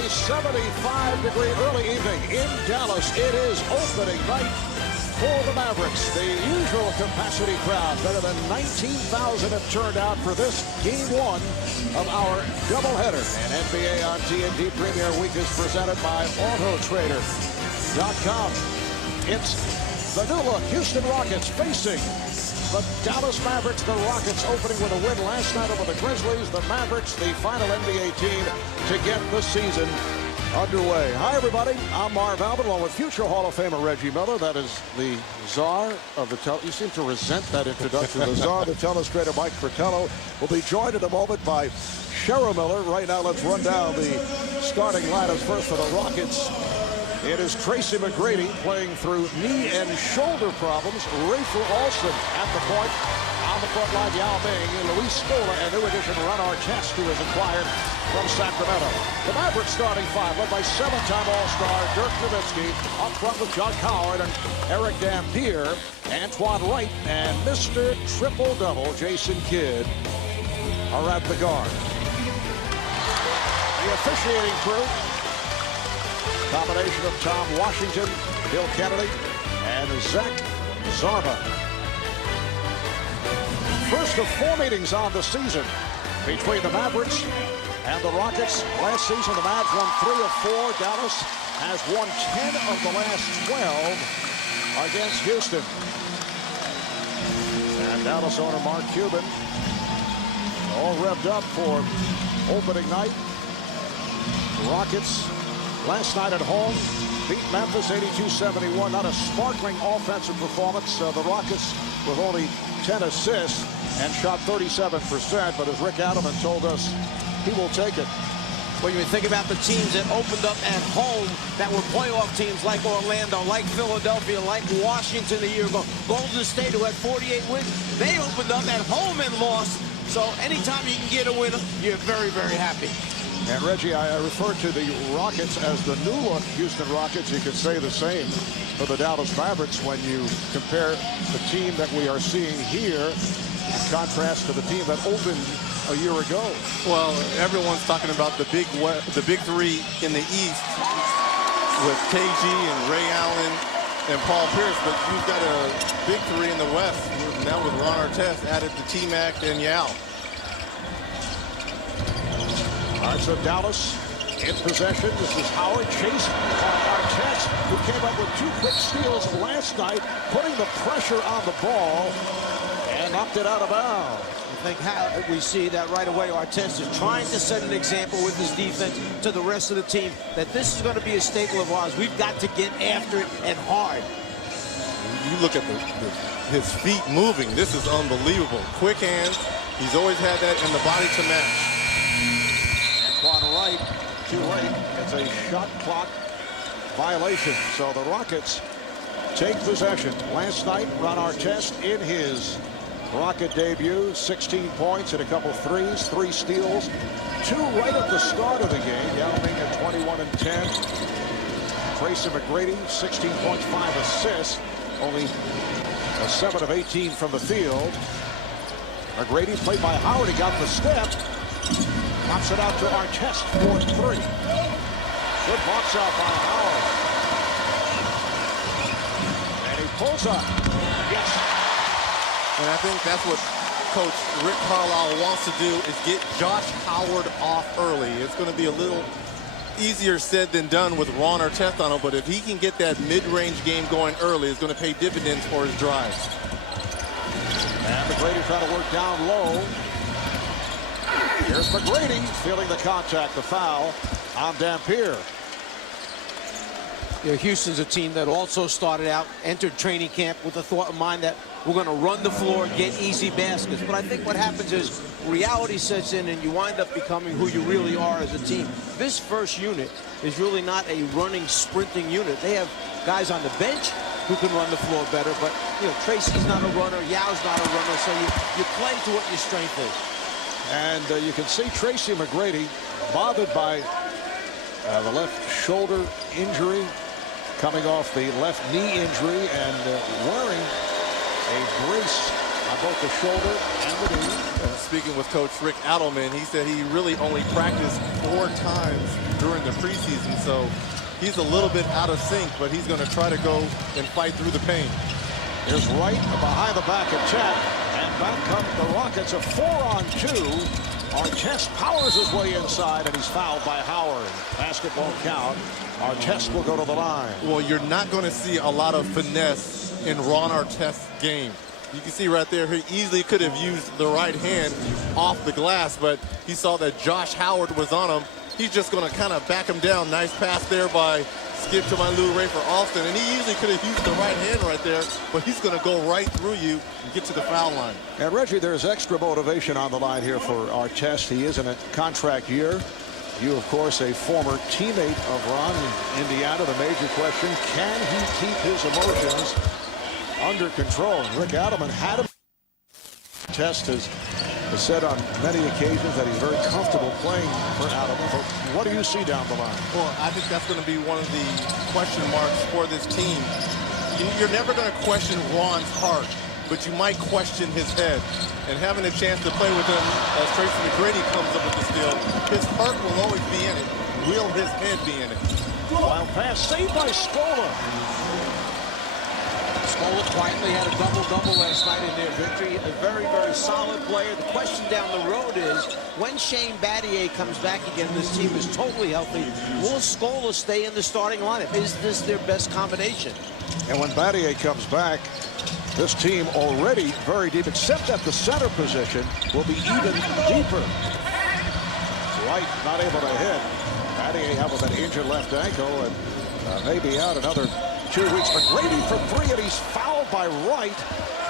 balmy 75-degree early evening in Dallas. It is opening night for the Mavericks. The usual capacity crowd, better than 19,000 have turned out for this game one of our doubleheader. And NBA on TNT Premier Week is presented by AutoTrader.com. It's the new look Houston Rockets facing the Dallas Mavericks. The Rockets opening with a win last night over the Grizzlies. The Mavericks, the final NBA team to get the season underway. Hi, everybody. I'm Marv Albert, along with future Hall of Famer Reggie Miller. That is the czar of the You seem to resent that introduction. The czar of the telestrator, Mike Fratello, will be joined in a moment by Cheryl Miller. Right now, let's run down the starting lineups. First for the Rockets, it is Tracy McGrady playing through knee and shoulder problems. Rafer Alston at the point. On the front line, Yao Ming, Luis Scola, and new addition Ron Artest, who was acquired from Sacramento. The Mavericks starting five, led by seven-time All-Star Dirk Nowitzki, up front with John Coward and Eric Dampier, Antoine Wright, and Mr. Triple-Double, Jason Kidd, are at the guard. The officiating crew, combination of Tom Washington, Bill Kennedy, and Zach Zarba. First of four meetings on the season between the Mavericks and the Rockets. Last season, the Mavs won 3 of 4. Dallas has won 10 of the last 12 against Houston. And Dallas owner Mark Cuban all revved up for opening night. The Rockets last night at home beat Memphis 82-71. Not a sparkling offensive performance. The Rockets with only 10 assists and shot 37%, but as Rick Adelman told us, he will take it. When you think about the teams that opened up at home that were playoff teams like Orlando, like Philadelphia, like Washington a year ago, Golden State, who had 48 wins, they opened up at home and lost. So anytime you can get a win, you're very, very happy. And Reggie, I refer to the Rockets as the new look Houston Rockets. You could say the same for the Dallas Mavericks when you compare the team that we are seeing here in contrast to the team that opened a year ago. Well, everyone's talking about the big three in the East with KG and Ray Allen and Paul Pierce, but you've got a big three in the West now with Ron Artest added to T-Mac and Yao. All right, so Dallas in possession. This is Howard chased by Artest, who came up with 2 quick steals last night, putting the pressure on the ball and knocked it out of bounds. I think how we see that right away. Artest is trying to set an example with his defense to the rest of the team that this is going to be a staple of ours. We've got to get after it and hard. You look at his feet moving. This is unbelievable. Quick hands. He's always had that in the body to match. Antoine Wright, too late. It's a shot clock violation. So the Rockets take possession. Last night, Ron Artest in his Rocket debut, 16 points and a couple threes, 3 steals, 2 right at the start of the game. Yao Ming at 21 and 10. Tracy McGrady, 16 points, 5 assists, only a 7 of 18 from the field. McGrady played by Howard. He got the step. Pops it out to Artest for 3. Good box out by Howard. And he pulls up. Yes. And I think that's what Coach Rick Carlisle wants to do is get Josh Howard off early. It's going to be a little easier said than done with Ron Artest on him, but if he can get that mid-range game going early, it's going to pay dividends for his drives. And McGrady trying to work down low. Here's McGrady feeling the contact, the foul on Dampier. You know, Houston's a team that also started out, entered training camp with the thought in mind that we're going to run the floor, get easy baskets. But I think what happens is reality sets in and you wind up becoming who you really are as a team. This first unit is really not a running, sprinting unit. They have guys on the bench who can run the floor better, but you know, Tracy's not a runner, Yao's not a runner, so you play to what your strength is. And you can see Tracy McGrady bothered by the left shoulder injury, coming off the left knee injury, and wearing a brace on both the shoulder and the knee. And speaking with Coach Rick Adelman, he said he really only practiced 4 times during the preseason, so he's a little bit out of sync, but he's going to try to go and fight through the pain. Here's Wright behind the back attack, and back come the Rockets, a 4-on-2. Artest powers his way inside, and he's fouled by Howard. Basketball count. Artest will go to the line. Well, you're not going to see a lot of finesse in Ron Artest's game. You can see right there, he easily could have used the right hand off the glass, but he saw that Josh Howard was on him. He's just going to kind of back him down. Nice pass there by Skip to my Lou Ray for Austin, and he easily could have used the right hand right there, but he's going to go right through you and get to the foul line. And Reggie, there's extra motivation on the line here for Artest. He is in a contract year. You, of course, a former teammate of Ron in Indiana. The major question, can he keep his emotions under control? And Rick Adelman had him. Artest has said on many occasions that he's very comfortable playing for Adelman. But what do you see down the line? Well, I think that's going to be one of the question marks for this team. You're never going to question Ron's heart, but you might question his head. And having a chance to play with him as Tracy McGrady comes up with the steal, his heart will always be in it. Will his head be in it? Wild pass saved by Scola. Scola quietly had a double-double last night in their victory. A very, very solid player. The question down the road is, when Shane Battier comes back again, this team is totally healthy. Will Scola stay in the starting lineup? Is this their best combination? And when Battier comes back, this team already very deep, except at the center position, will be even deeper. Wright not able to hit. Battier out with an injured left ankle and maybe out another 2 weeks. McGrady for 3, and he's fouled by Wright.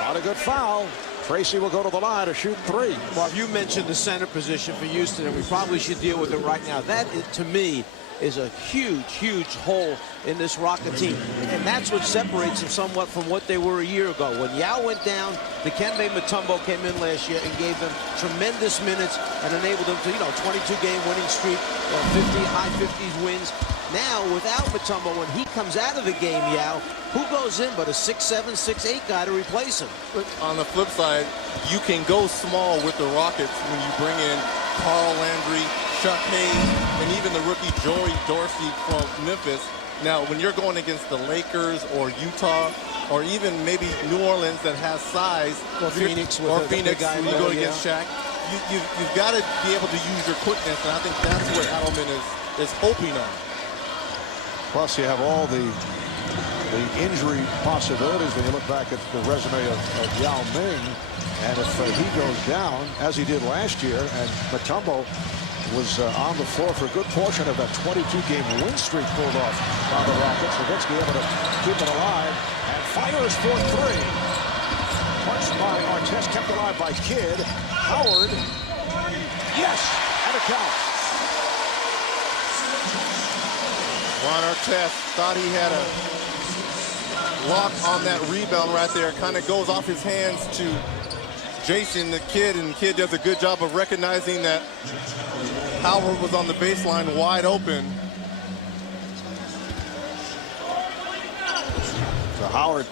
Not a good foul. Tracy will go to the line to shoot 3. Well, you mentioned the center position for Houston, and we probably should deal with it right now. That, to me, is a huge, huge hole in this Rocket team. And that's what separates them somewhat from what they were a year ago. When Yao went down, Dikembe Mutombo came in last year and gave them tremendous minutes and enabled them to, 22-game winning streak, 50, high 50s wins. Now, without Mutombo, when he comes out of the game, Yao, who goes in but a 6'7", 6'8" guy to replace him? But on the flip side, you can go small with the Rockets when you bring in Carl Landry, Chuck Hayes, and even the rookie Joey Dorsey from Memphis. Now, when you're going against the Lakers or Utah, or even maybe New Orleans that has size, or Phoenix, when you go against Shaq, you've got to be able to use your quickness, and I think that's what Adelman is hoping on. Plus, you have all the injury possibilities when you look back at the resume of Yao Ming. And if he goes down, as he did last year, and Mutombo was on the floor for a good portion of that 22-game win streak pulled off on the Rockets. Nowitzki able to keep it alive and fires for 3. Punched by Artest, kept alive by Kidd. Howard, yes, and it counts. Ron Artest thought he had a lock on that rebound right there. Kind of goes off his hands to Jason, the Kidd, and Kidd does a good job of recognizing that Howard was on the baseline wide open. So Howard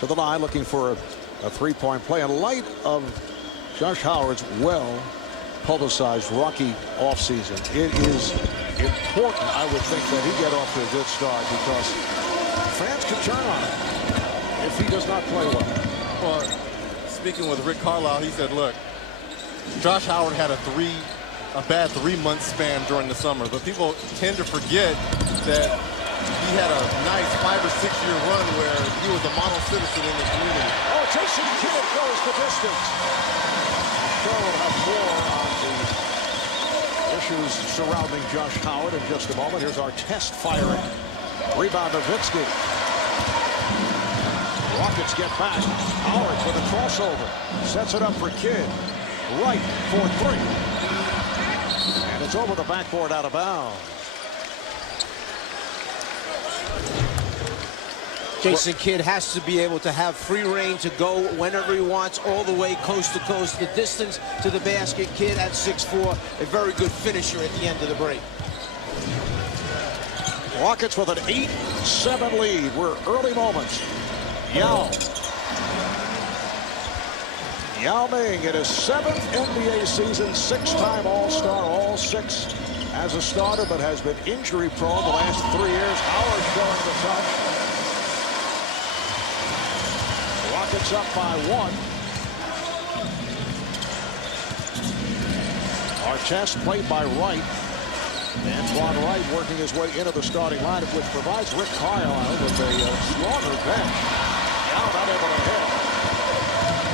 to the line looking for a three-point play. In light of Josh Howard's well-publicized rocky offseason, it is important, I would think, that he get off to a good start, because fans could turn on him if he does not play well. Well, speaking with Rick Carlisle, he said, look, Josh Howard had a bad 3-month span during the summer, but people tend to forget that he had a nice 5 or 6 year run where he was a model citizen in the community. Oh, Jason Kidd goes the distance. Joe will have more on the issues surrounding Josh Howard in just a moment. Here's Artest firing. Rebound Nowitzki. Rockets get back. Howard with a crossover. Sets it up for Kidd. Right for 3. And it's over the backboard, out of bounds. Jason Kidd has to be able to have free reign to go whenever he wants, all the way coast to coast. The distance to the basket. Kidd at 6'4", a very good finisher at the end of the break. Rockets with an 8-7 lead. We're early moments. Yao. Yao Ming in his 7th NBA season, 6-time All-Star, all 6 as a starter, but has been injury prone the last 3 years. Howard showing the touch. Rockets up by 1. Artest played by Wright. Antoine Wright working his way into the starting lineup, which provides Rick Carlisle with a stronger bench. Now not able to hit.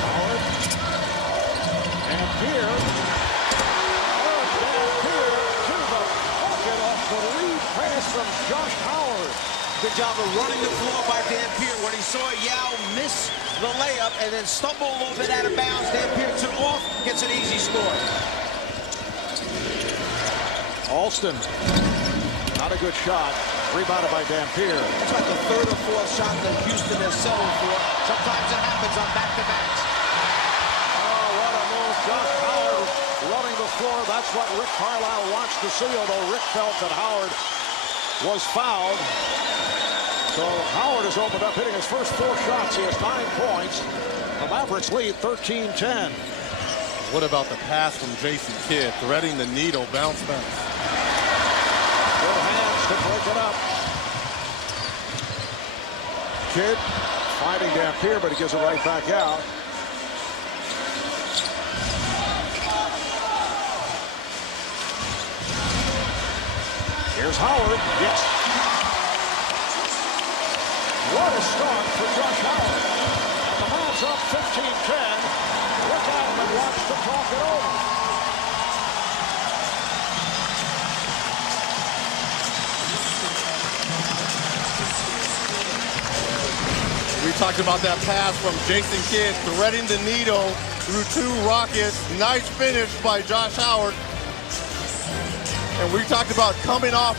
Howard. And Pierre. Dampier to the pocket off the lead pass from Josh Howard. Good job of running the floor by Dampier. When he saw Yao miss the layup and then stumble a little bit out of bounds, Dampier took off, gets an easy score. Alston, not a good shot. Rebounded by Dampier. It's like the 3rd or 4th shot that Houston has settled for. Sometimes it happens on back-to-backs. Oh, what a move. Josh Howard running the floor. That's what Rick Carlisle wants to see, although Rick felt that Howard was fouled. So Howard has opened up, hitting his first 4 shots. He has 9 points. The Mavericks lead 13-10. What about the pass from Jason Kidd, threading the needle, bounce. Good hands to break it up. Kidd fighting Dampier, but he gives it right back out. Here's Howard. Yes. What a start for Josh Howard. And the Mavs up 15-10. Look at him and watch them talk it over. We talked about that pass from Jason Kidd, threading the needle through 2 Rockets. Nice finish by Josh Howard. And we talked about coming off,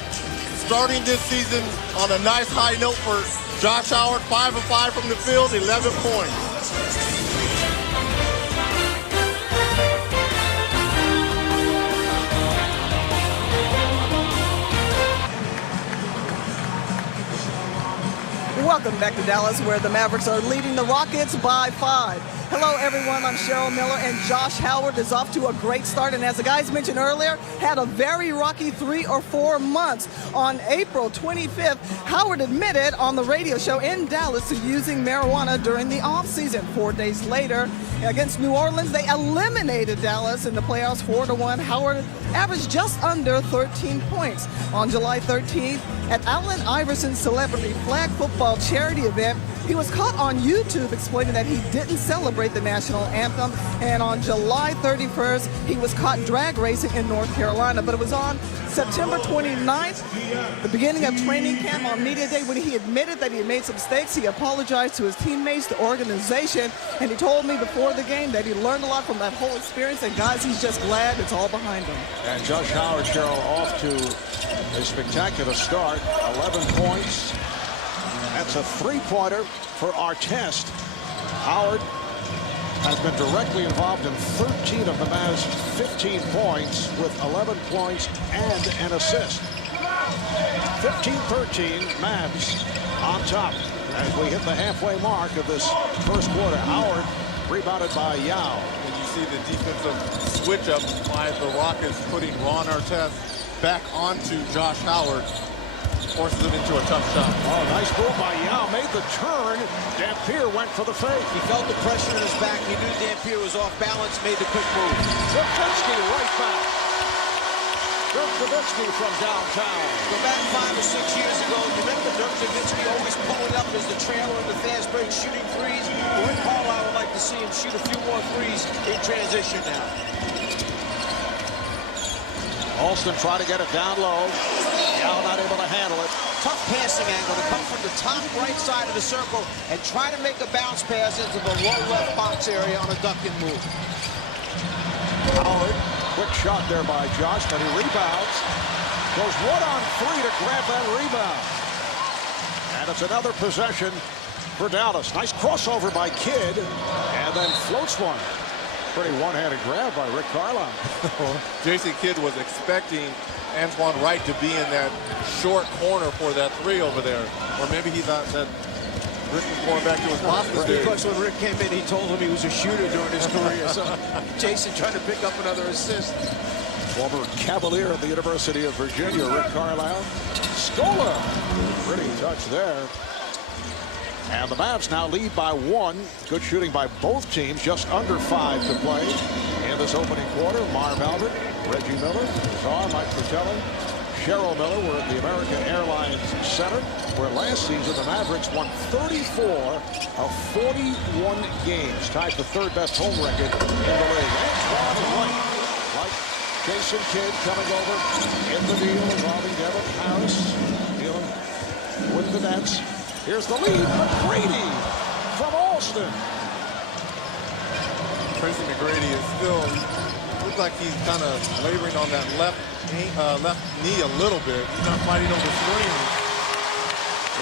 starting this season on a nice high note for Josh Howard. 5 of 5 from the field, 11 points. Welcome back to Dallas, where the Mavericks are leading the Rockets by 5. Hello, everyone. I'm Cheryl Miller, and Josh Howard is off to a great start. And as the guys mentioned earlier, had a very rocky 3 or 4 months. On April 25th, Howard admitted on the radio show in Dallas to using marijuana during the offseason. 4 days later, against New Orleans, they eliminated Dallas in the playoffs 4-1. Howard averaged just under 13 points. On July 13th, at Allen Iverson's celebrity flag football charity event, he was caught on YouTube explaining that he didn't celebrate the national anthem. And on July 31st, he was caught drag racing in North Carolina. But it was on September 29th, the beginning of training camp on media day, when he admitted that he had made some mistakes. He apologized to his teammates, the organization, and he told me before the game that he learned a lot from that whole experience. And guys, he's just glad it's all behind him. And Josh Howard, Cheryl, off to a spectacular start. 11 points. That's a 3-pointer for Artest. Howard has been directly involved in 13 of the Mavs' 15 points with 11 points and an assist. 15-13, Mavs on top as we hit the halfway mark of this first quarter. Howard rebounded by Yao. And you see the defensive switch up by the Rockets, putting Ron Artest back onto Josh Howard. Forces him into a tough shot. Oh, nice move by Yao. Made the turn. Dampier went for the fake. He felt the pressure in his back. He knew Dampier was off balance, made the quick move. Nowitzki right back. Dirk Nowitzki from downtown. Go back 5 or 6 years ago. You remember Dirk Nowitzki always pulling up as the trailer in the fast break, shooting threes. Rick Carlisle would like to see him shoot a few more threes in transition now. Alston tried to get it down low. Yao not able to handle it. Tough passing angle to come from the top right side of the circle and try to make a bounce pass into the low left box area on a duck-in move. Howard, quick shot there by Josh, but he rebounds. Goes 1-on-3 to grab that rebound. And it's another possession for Dallas. Nice crossover by Kidd, and then floats one. Pretty one-handed grab by Rick Carlisle. Jason Kidd was expecting Antoine Wright to be in that short corner for that 3 over there. Or maybe he thought that Rick was going back to his Boston days. Because when Rick came in, he told him he was a shooter during his career. So Jason trying to pick up another assist. Former Cavalier at the University of Virginia, Rick Carlisle. Scola, pretty touch there. And the Mavs now lead by 1. Good shooting by both teams, just under 5 to play in this opening quarter. Marv Albert, Reggie Miller, Czar, Mike Fratello, Cheryl Miller were at the American Airlines Center, where last season the Mavericks won 34 of 41 games, tied for third best home record in the league. And right, like Jason Kidd coming over in the deal involving Devin Harris, dealing with the Nets. Here's the lead, McGrady from Alston. Tracy McGrady is still, looks like he's kind of laboring on that left knee a little bit. He's not fighting over screens.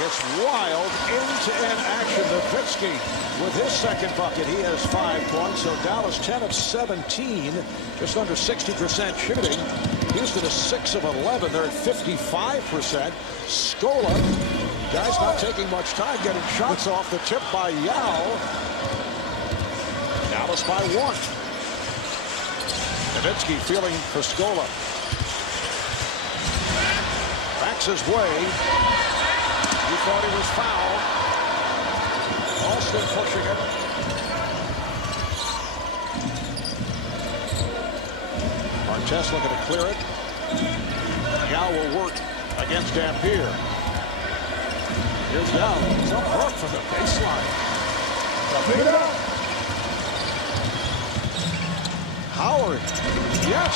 It's wild end-to-end action. Nowitzki with his second bucket. He has 5 points. So Dallas 10 of 17, just under 60% shooting. Houston is 6 of 11. They're at 55%. Scola, guys not taking much time getting shots off the tip by Yao. Dallas by 1. Nowitzki feeling for Scola. Backs his way. He thought he was fouled. Alston pushing it. Artest looking to clear it. Yao will work against Dampier. Here's Yao. Jump hook from the baseline. Pick it up. Howard. Yes.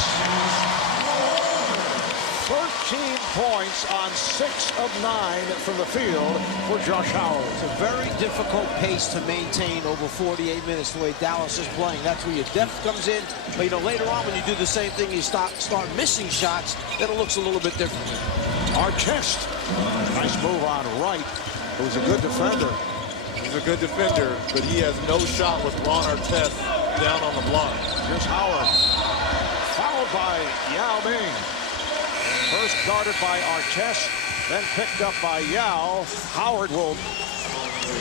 13 points on 6 of 9 from the field for Josh Howard. It's a very difficult pace to maintain over 48 minutes the way Dallas is playing. That's where your depth comes in. But, you know, later on when you do the same thing, you start missing shots, then it looks a little bit different. Artest. Nice move on Wright, who's a good defender. He's a good defender, but he has no shot with Ron Artest down on the block. Here's Howard. Fouled by Yao Ming. First guarded by Artest, then picked up by Yao. Howard will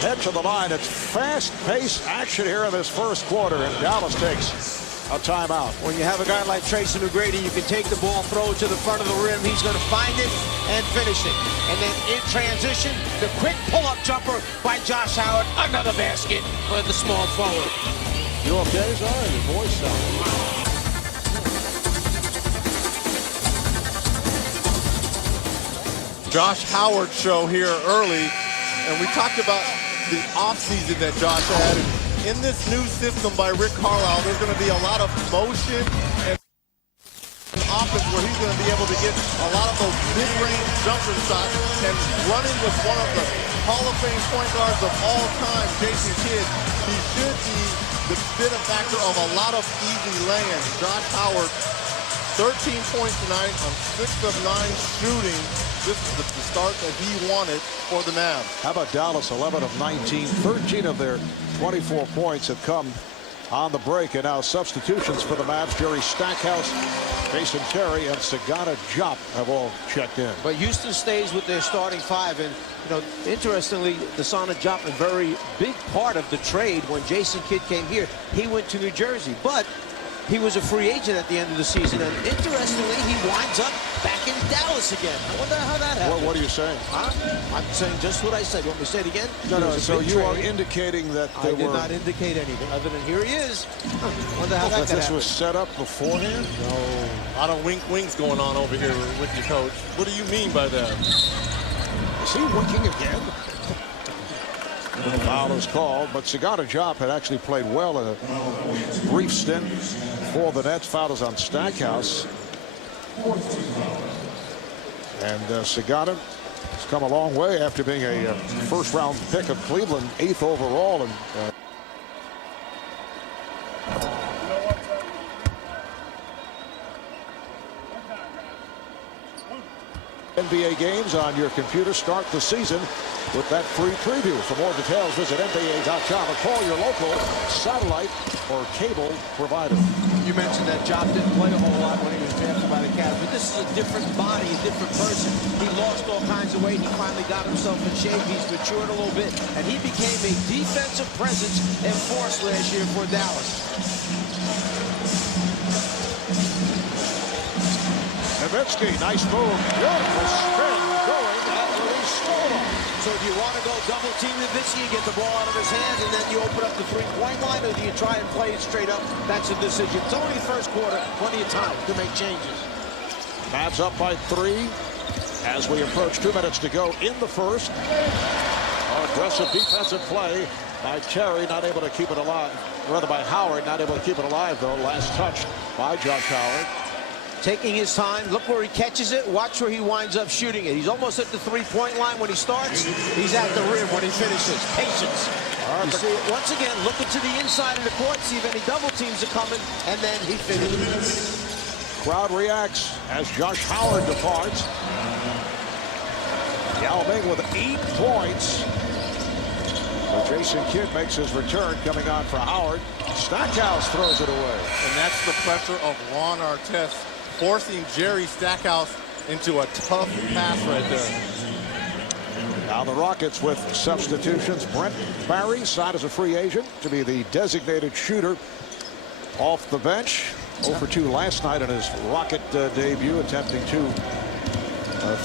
head to the line. It's fast-paced action here in this first quarter, and Dallas takes a timeout. When you have a guy like Tracy McGrady, you can take the ball, throw it to the front of the rim. He's going to find it and finish it. And then in transition, the quick pull-up jumper by Josh Howard. Another basket for the small forward. You okay, Zara? Your voice sounds... Josh Howard show here early, and we talked about the offseason that Josh had. In this new system by Rick Carlisle, there's going to be a lot of motion and offense where he's going to be able to get a lot of those mid-range jumper shots, and running with one of the Hall of Fame point guards of all time, Jason Kidd. He should be the benefactor of a lot of easy lands. Josh Howard, 13 points tonight on 6 of 9 shooting. This is the start that he wanted for the Mavs. How about Dallas? 11 of 19. 13 of their 24 points have come on the break. And now substitutions for the Mavs. Jerry Stackhouse, Mason Terry, and Sagana Diop have all checked in. But Houston stays with their starting 5. And, you know, interestingly, the Sagana Diop, a very big part of the trade when Jason Kidd came here. He went to New Jersey. But he was a free agent at the end of the season, and interestingly, he winds up back in Dallas again. I wonder how that happened. What are you saying? I'm saying just what I said. You want me to say it again? No. So you are indicating that I did not indicate anything other than here he is. Wonder how that this was set up beforehand? No. A lot of wink-winks going on over here with you, Coach. What do you mean by that? Is he winking again? Foul is called, but Sagana Diop had actually played well in a brief stint for the Nets. Foul is on Stackhouse. And Sagana has come a long way after being a first-round pick of Cleveland, 8th overall. And NBA games on your computer. Start the season with that free preview. For more details, visit NBA.com or call your local satellite or cable provider. You mentioned that Diop didn't play a whole lot when he was drafted by the Cavs, but this this is a different body, a different person. He lost all kinds of weight. He finally got himself in shape. He's matured a little bit, and he became a defensive presence and force last year for Dallas. Nowitzki, nice move. Beautiful spin going after he stole him. So do you want to go double team Nowitzki, get the ball out of his hands, and then you open up the three-point line, or do you try and play it straight up? That's a decision. It's only the first quarter, plenty of time to make changes. Mavs up by 3 as we approach 2 minutes to go in the first. Aggressive defensive play by Terry, not able to keep it alive. Rather by Howard, not able to keep it alive, though. Last touch by Josh Howard. Taking his time. Look where he catches it. Watch where he winds up shooting it. He's almost at the three-point line when he starts. He's at the rim when he finishes. Patience. You see it once again, looking to the inside of the court, see if any double teams are coming, and then he finishes. Crowd reacts as Josh Howard departs. Yao Ming with 8 points. But Jason Kidd makes his return, coming on for Howard. Stackhouse throws it away. And that's the pressure of Ron Artest, forcing Jerry Stackhouse into a tough pass right there. Now the Rockets with substitutions. Brent Barry signed as a free agent to be the designated shooter off the bench. 0 for 2 last night in his Rocket debut, attempting 2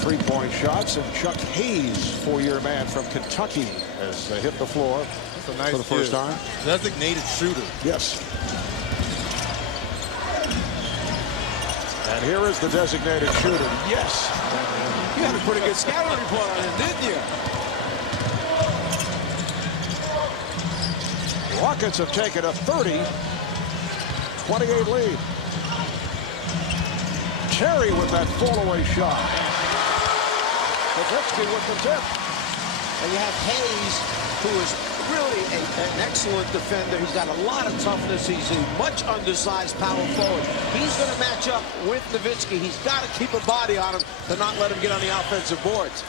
3-point shots. And Chuck Hayes, 4-year man from Kentucky, has hit the floor nice for the first time. Designated shooter. Yes. And here is the designated shooter. Yes. You had a pretty good scouting report on him, didn't you? Rockets have taken a 30-28 lead. Terry with that fall-away shot. Nowitzki with the tip. And you have Hayes, who is really an excellent defender. He's got a lot of toughness. He's a much undersized power forward. He's going to match up with Nowitzki. He's got to keep a body on him to not let him get on the offensive boards.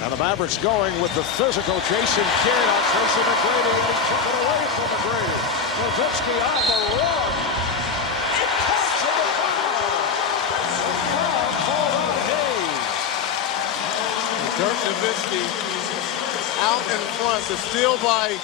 Now the Mavericks going with the physical Jason Kidd on Tracy McGrady, and he took it away from McGrady. Nowitzki on the run. It cuts to the foul. The foul called on Hayes. Dirk Nowitzki out in front. The steal by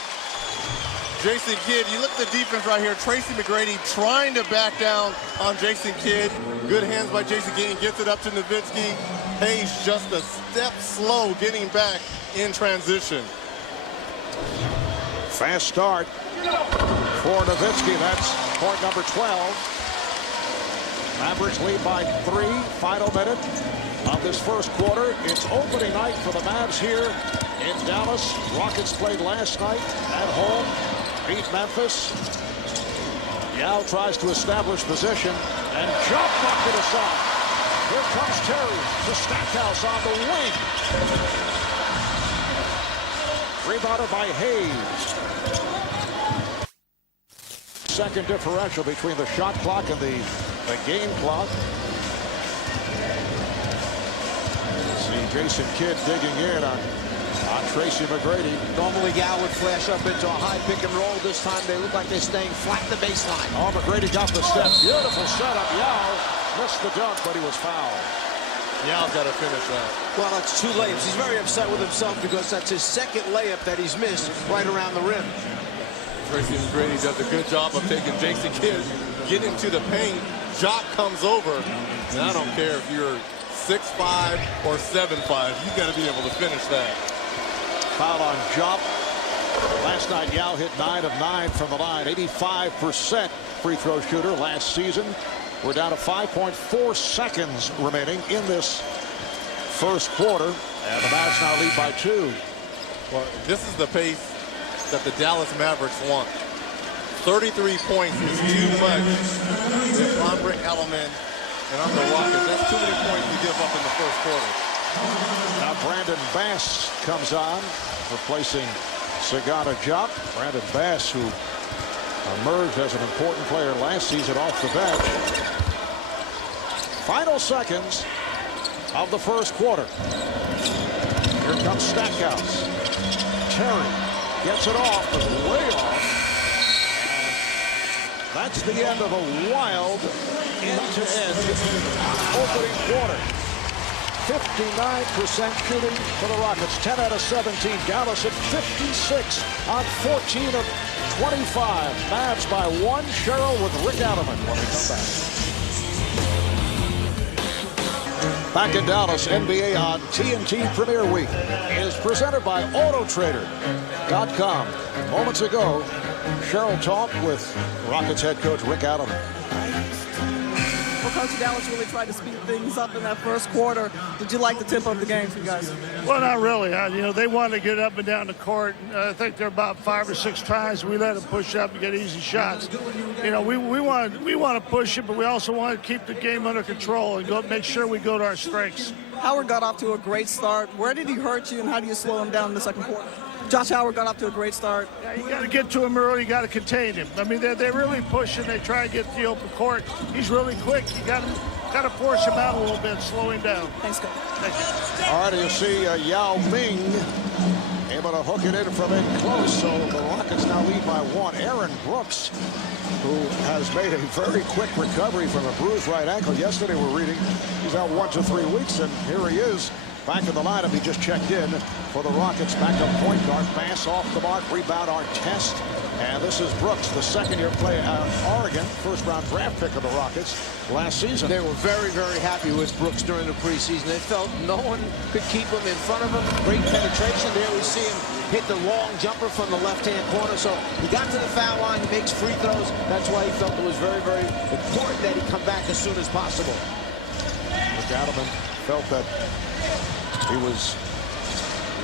Jason Kidd. You look at the defense right here. Tracy McGrady trying to back down on Jason Kidd. Good hands by Jason Kidd. Gets it up to Nowitzki. Hayes just a step slow getting back in transition. Fast start for Nowitzki. That's point number 12. Mavericks lead by 3. Final minute of this first quarter. It's opening night for the Mavs here in Dallas. Rockets played last night at home, beat Memphis. Yao tries to establish position, and jump bucket aside. Here comes Terry to Stackhouse on the wing. Rebounded by Hayes. Second differential between the shot clock and the game clock. See Jason Kidd digging in on Tracy McGrady. Normally Yao would flash up into a high pick and roll. This time they look like they're staying flat the baseline. Oh, McGrady got the step. Beautiful setup. Yao missed the dunk, but he was fouled. Yao's got to finish that. Well, that's 2 layups. He's very upset with himself because that's his second layup that he's missed right around the rim. Tracy McGrady does a good job of taking Jason Kidd, getting to the paint. Jock comes over, and I don't care if you're 6'5" or 7'5", you got to be able to finish that. Foul on Jop. Last night, Yao hit 9 of 9 from the line. 85% free throw shooter last season. We're down to 5.4 seconds remaining in this first quarter. And the Mavs now lead by 2. Well, this is the pace that the Dallas Mavericks want. 33 points is too much. If I'm Rick Element and I'm the Rockets, that's too many points to give up in the first quarter. Now Brandon Bass comes on, replacing Sagana Jop. Brandon Bass, who emerged as an important player last season off the bench. Final seconds of the first quarter. Here comes Stackhouse. Terry gets it off, but way off. That's the end of a wild end-to-end opening quarter. 59% shooting for the Rockets, 10 out of 17. Dallas at 56 on 14 of 25. Mavs by 1. Cheryl with Rick Alderman when we come back. Back in Dallas, NBA on TNT Premier Week is presented by AutoTrader.com. Moments ago, Cheryl talked with Rockets head coach Rick Alderman. Well, Coach, Dallas really tried to speed things up in that first quarter. Did you like the tempo of the game for you guys? Well, not really. They wanted to get up and down the court. I think there are about 5 or 6 times we let them push up and get easy shots. We want to push it, but we also want to keep the game under control and make sure we go to our strengths. Howard got off to a great start. Where did he hurt you, and how do you slow him down in the second quarter? Josh Howard got off to a great start. Yeah, you got to get to him early. You got to contain him. I mean, they really push and they try to get the open court. He's really quick. You got to force him out a little bit, slow him down. Thanks, Coach. Thank you. All right, you see Yao Ming able to hook it in from in close, so the Rockets now lead by 1. Aaron Brooks, who has made a very quick recovery from a bruised right ankle. Yesterday we're reading he's out 1 to 3 weeks, and here he is. Back in the lineup, he just checked in for the Rockets. Backup point guard, pass off the mark, rebound Artest. And this is Brooks, the second-year player out of Oregon, first-round draft pick of the Rockets last season. They were very, very happy with Brooks during the preseason. They felt no one could keep him in front of him. Great penetration. There we see him hit the long jumper from the left-hand corner. So he got to the foul line. He makes free throws. That's why he felt it was very, very important that he come back as soon as possible. Rick Alderman felt that he was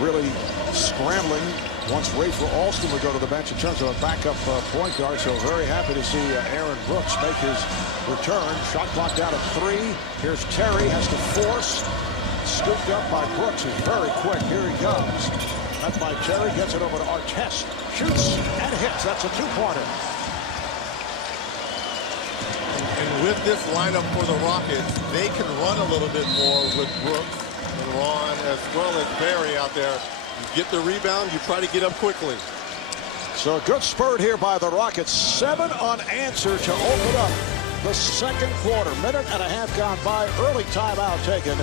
really scrambling once Rafer Alston would go to the bench in terms of a backup point guard. So very happy to see Aaron Brooks make his return. Shot clock down to 3. Here's Terry, has to force. Scooped up by Brooks, who's very quick. Here he comes. That's by Terry, gets it over to Artest. Shoots and hits. That's a 2-pointer. And with this lineup for the Rockets, they can run a little bit more with Brooks and Ron, as well as Barry out there. You get the rebound, you try to get up quickly. So a good spurt here by the Rockets. 7 unanswered to open up the second quarter. Minute and a half gone by. Early timeout taken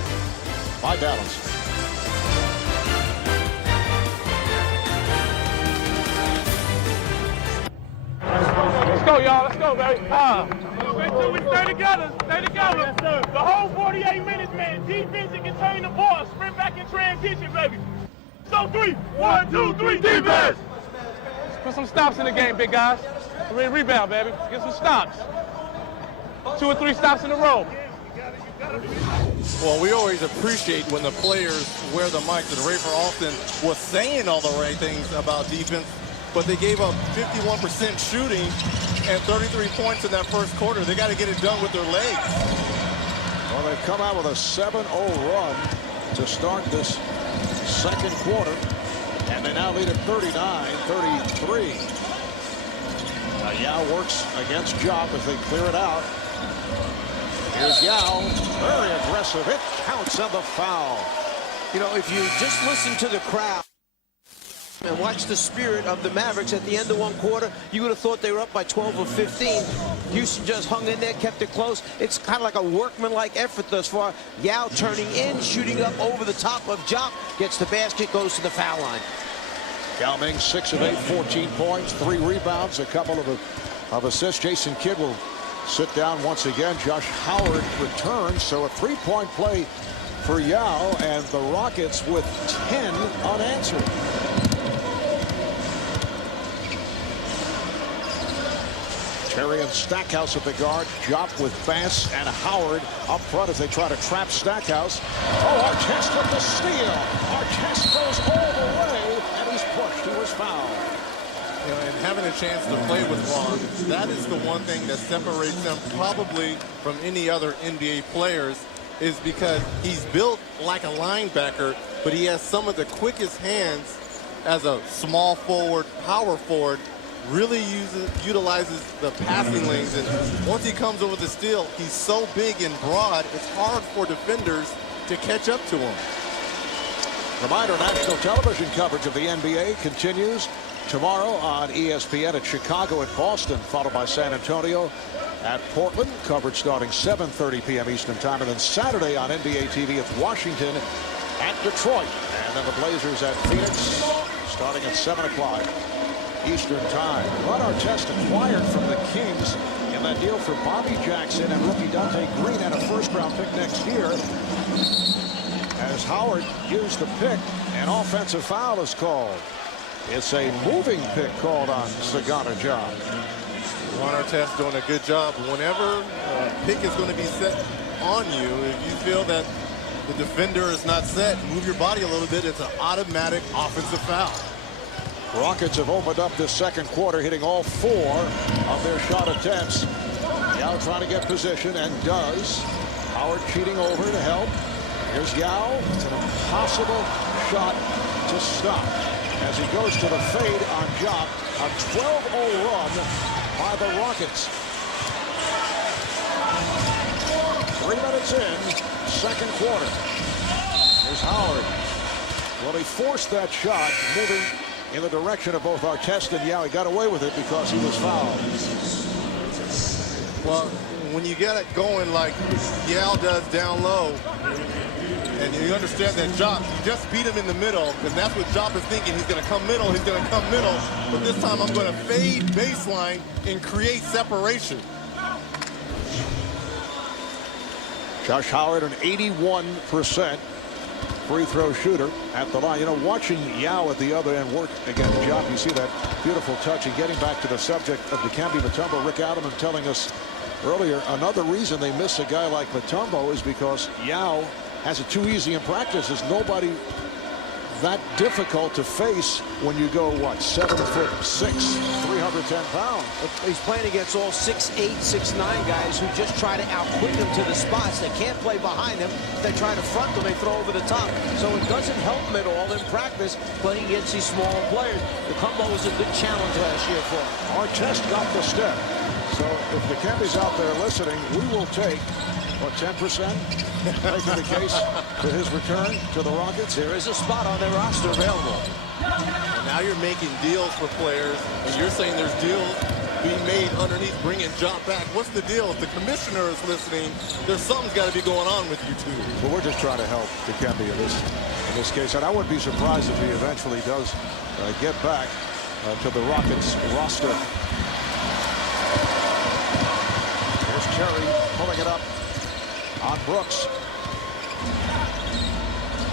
by Dallas. Let's go, y'all. Let's go, baby. Wait till we stay together. Stay together. Yes, the whole 48 minutes, man. Defense and contain the ball. Sprint back in transition, baby. So 3. 1, 2, 3, defense. Let's put some stops in the game, big guys. Rebound, baby. Get some stops. 2 or 3 stops in a row. Well, we always appreciate when the players wear the mics, and Rafer Alston was saying all the right things about defense, but they gave up 51% shooting and 33 points in that first quarter. They got to get it done with their legs. Well, they've come out with a 7-0 run to start this second quarter, and they now lead at 39-33. Now Yao works against Job as they clear it out. Here's Yao, very aggressive. It counts on the foul. You know, if you just listen to the crowd and watch the spirit of the Mavericks at the end of one quarter, you would have thought they were up by 12 or 15. Houston just hung in there, kept it close. It's kind of like a workmanlike effort thus far. Yao turning in, shooting up over the top of Job, gets the basket, goes to the foul line. Yao Ming, 6 of 8, 14 points, 3 rebounds, a couple of assists. Jason Kidd will sit down once again. Josh Howard returns, so a 3-point play for Yao, and the Rockets with 10 unanswered. Terry and Stackhouse at the guard. Job with Bass and Howard up front as they try to trap Stackhouse. Oh, Artest with the steal. Artest goes all the way, and he's pushed. He was fouled. You know, and having a chance to play with Ron, that is the one thing that separates him probably from any other NBA players, is because he's built like a linebacker, but he has some of the quickest hands as a small forward, power forward. Really utilizes the passing lanes, and once he comes over the steal, he's so big and broad, it's hard for defenders to catch up to him. Reminder, national television coverage of the NBA continues Tomorrow on ESPN at Chicago at Boston, followed by San Antonio at Portland. Coverage starting 7:30 p.m. Eastern time. And then Saturday on NBA TV it's Washington at Detroit. And then the Blazers at Phoenix starting at 7 o'clock Eastern time. Artest acquired from the Kings in that deal for Bobby Jackson and rookie Dante Green and a first-round pick next year. As Howard used the pick, an offensive foul is called. It's a moving pick called on Sagana Job. Artest doing a good job. Whenever a pick is going to be set on you, if you feel that the defender is not set, move your body a little bit, it's an automatic offensive foul. Rockets have opened up this second quarter, hitting all 4 of their shot attempts. Yao trying to get position and does. Howard cheating over to help. Here's Yao. It's an impossible shot to stop as he goes to the fade on Job. A 12-0 run by the Rockets. 3 minutes in, second quarter. Here's Howard. Well, he forced that shot, moving in the direction of both Artest and Yao. He got away with it because he was fouled. Well, when you get it going like Yao does down low, and you understand that Job, you just beat him in the middle, and that's what Job is thinking. He's going to come middle, he's going to come middle, but this time I'm going to fade baseline and create separation. Josh Howard, an 81% free throw shooter at the line. You know, watching Yao at the other end work against Job, you see that beautiful touch. And getting back to the subject of Dikembe Mutombo, Rick Adelman telling us earlier, another reason they miss a guy like Mutombo is because Yao has it too easy in practice. There's nobody that difficult to face when you go, what, 7'6", 310 pounds. He's playing against all 6'8", 6'9" guys who just try to outquick him to the spots. They can't play behind him. They try to front them. They throw over the top. So it doesn't help him at all in practice playing against these smaller players. The combo was a good challenge last year for him. Artest got the step. So if Dikembe's out there listening, we will take, what, 10%? Making the case for his return to the Rockets. There is a spot on their roster available. And now you're making deals for players, and you're saying there's deals being made underneath bringing Job back. What's the deal? If the commissioner is listening, there's something's got to be going on with you two. But we're just trying to help Dikembe in this case. And I wouldn't be surprised if he eventually does get back to the Rockets roster. Here's Cherry pulling it up on Brooks.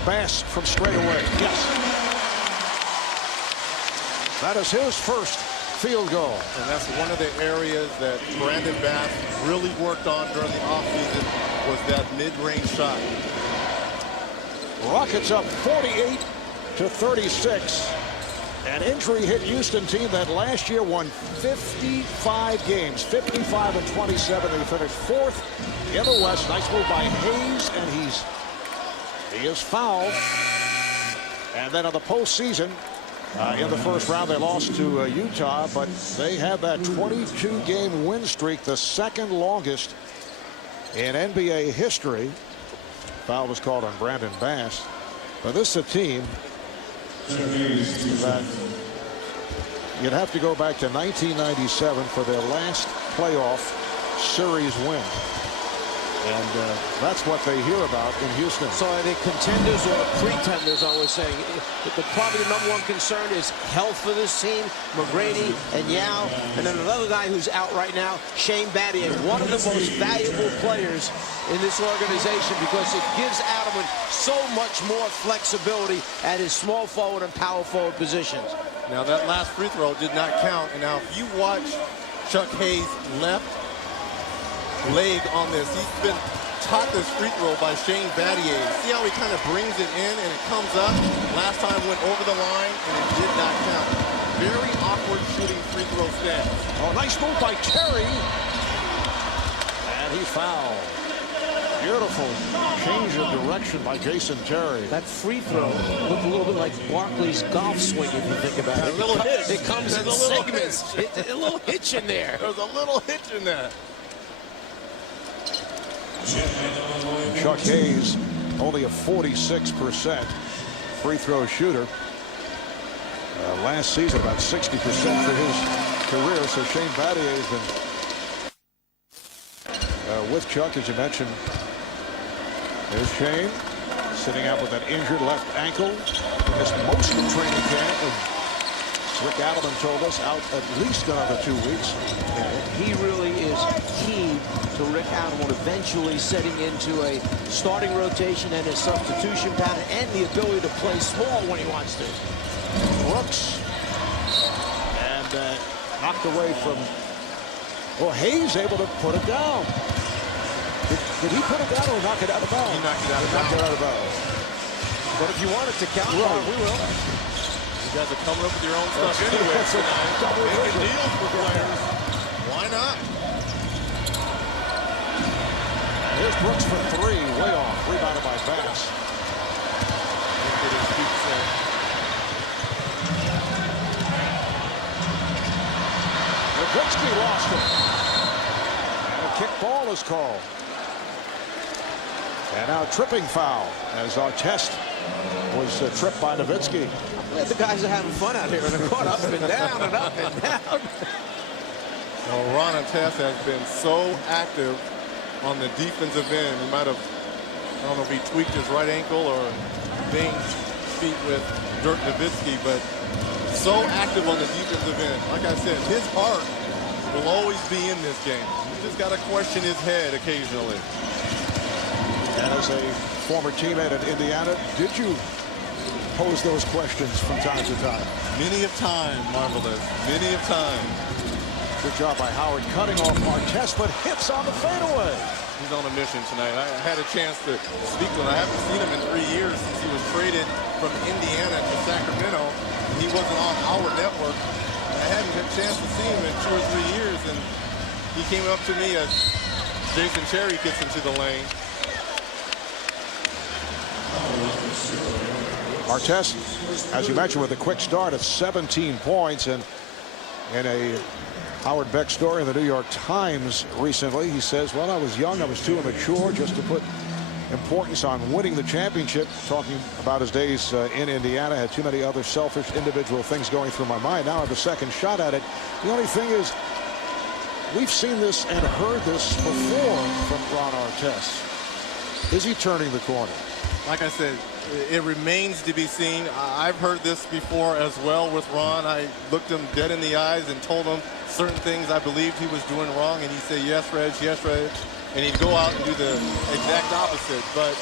Bass from straight away. Yes. That is his first field goal. And that's one of the areas that Brandon Bass really worked on during the offseason was that mid-range shot. Rockets up 48-36. An injury-hit Houston team that last year won 55 games, 55-27. They finished 4th in the West. Nice move by Hayes, and he is fouled. And then in the postseason, in the first round, they lost to Utah, but they had that 22-game win streak, the second longest in NBA history. Foul was called on Brandon Bass. But this is a team that you'd have to go back to 1997 for their last playoff series win. And that's what they hear about in Houston. So are they contenders or pretenders, I was saying? Probably the #1 concern is health for this team. McGrady and Yao. And then another guy who's out right now, Shane Battier, one of the most valuable players in this organization because it gives Adelman so much more flexibility at his small forward and power forward positions. Now that last free throw did not count. And now if you watch Chuck Hayes' left leg on this, he's been taught this free throw by Shane Battier. See how he kind of brings it in and it comes up? Last time went over the line and it did not count. Very awkward shooting free throw stance. Oh, nice move by Terry. And he's fouled. Beautiful change of direction by Jason Terry. That free throw looked a little bit like Barkley's golf swing, if you think about it. A little hitch. It comes in segments. A little hitch in there. There's a little hitch in that. Chuck Hayes, only a 46% free throw shooter. last season, about 60% for his career. So Shane Battier has been with Chuck, as you mentioned. There's Shane sitting out with that injured left ankle. Missed most of training camp. And Rick Adelman told us out at least another 2 weeks. He really is key to Rick Adelman eventually setting into a starting rotation and a substitution pattern and the ability to play small when he wants to. Brooks. And knocked away from... Well, Hayes able to put it down. Did he put it down or knock it out of bounds? He knocked it out of bounds. Knocked it out of bounds. But if you want it to count, Right. we will. You guys are coming up with your own stuff anyway tonight. Making deals for players. Why not? Here's Brooks for three. Way off. Rebounded by Bass. Nowitzki lost it. And a kick ball is called. And now tripping foul as Artest was tripped by Nowitzki. The guys are having fun out here, and they're going up and down and up and down. Well, Ron Artest has been so active on the defensive end. He might have, I don't know if he tweaked his right ankle or banged feet with Dirk Nowitzki, but so active on the defensive end. Like I said, his heart will always be in this game. You just got to question his head occasionally. And as a former teammate at Indiana, did you pose those questions from time to time? Many of time, Marvelous. Many of time. Good job by Howard cutting off Artest, but hits on the fadeaway. He's on a mission tonight. I had a chance to speak with him. I haven't seen him in 3 years since he was traded from Indiana to Sacramento. He wasn't on our network. I hadn't had a chance to see him in 2 or 3 years, and he came up to me as Jason Cherry gets into the lane. Artest, as you mentioned, with a quick start of 17 points, and in a Howard Beck story in the New York Times recently, he says, well, I was young, I was too immature just to put importance on winning the championship, talking about his days in Indiana, had too many other selfish individual things going through my mind. Now I have a second shot at it. The only thing is, we've seen this and heard this before from Ron Artest. Is he turning the corner? Like I said, it remains to be seen. I've heard this before as well with Ron. I looked him dead in the eyes and told him certain things I believed he was doing wrong, and he'd say, yes, Reg, and he'd go out and do the exact opposite. But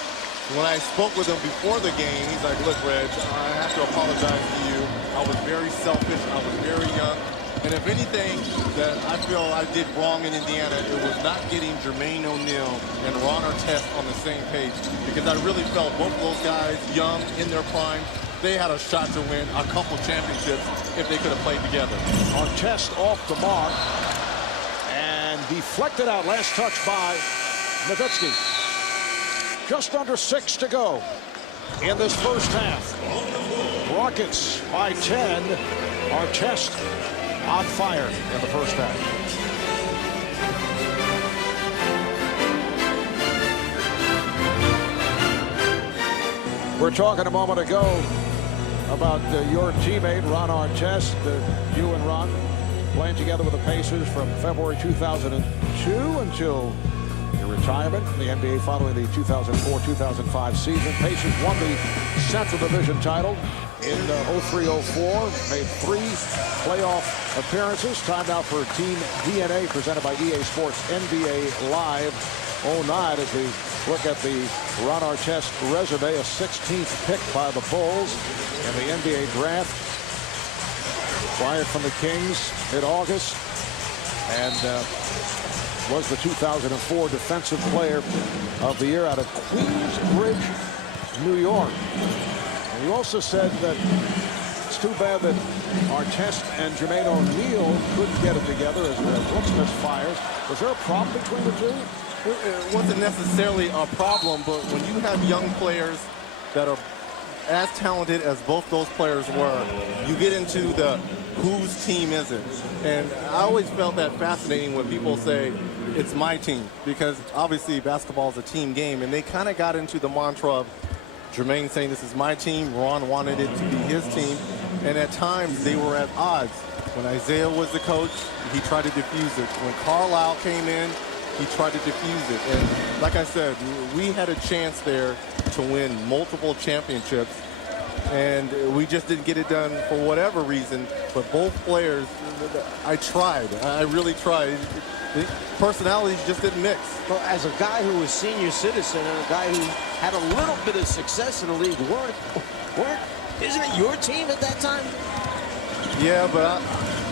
when I spoke with him before the game, he's like, look, Reg, I have to apologize to you. I was very selfish. I was very young. And if anything that I feel I did wrong in Indiana, it was not getting Jermaine O'Neal and Ron Artest on the same page, because I really felt both those guys, young, in their prime, they had a shot to win a couple championships if they could have played together. Artest off the mark and deflected out. Last touch by Nowitzki. Just under 6 to go in this first half. Rockets by 10. Artest on fire in the first half. We're talking a moment ago about your teammate, Ron Artest. You and Ron playing together with the Pacers from February 2002 until your retirement in the NBA following the 2004-2005 season. Pacers won the Central Division title in 03-04, made 3 playoff appearances. Time now for Team DNA presented by EA Sports NBA Live 09 as we look at the Ron Artest resume, a 16th pick by the Bulls in the NBA draft. Acquired from the Kings mid-August and was the 2004 Defensive Player of the Year out of Queensbridge, New York. And you also said that it's too bad that Artest and Jermaine O'Neal couldn't get it together as Brooks misfires. Was there a problem between the two? It wasn't necessarily a problem, but when you have young players that are as talented as both those players were, you get into the whose team is it? And I always felt that fascinating when people say, it's my team, because obviously basketball is a team game, and they kind of got into the mantra of Jermaine saying this is my team, Ron wanted it to be his team, and at times they were at odds. When Isaiah was the coach, he tried to diffuse it. When Carlisle came in, he tried to diffuse it. And like I said, we had a chance there to win multiple championships, and we just didn't get it done for whatever reason. But both players, I tried. I really tried. The personalities just didn't mix. Well, as a guy who was senior citizen and a guy who had a little bit of success in the league, isn't it your team at that time? Yeah, but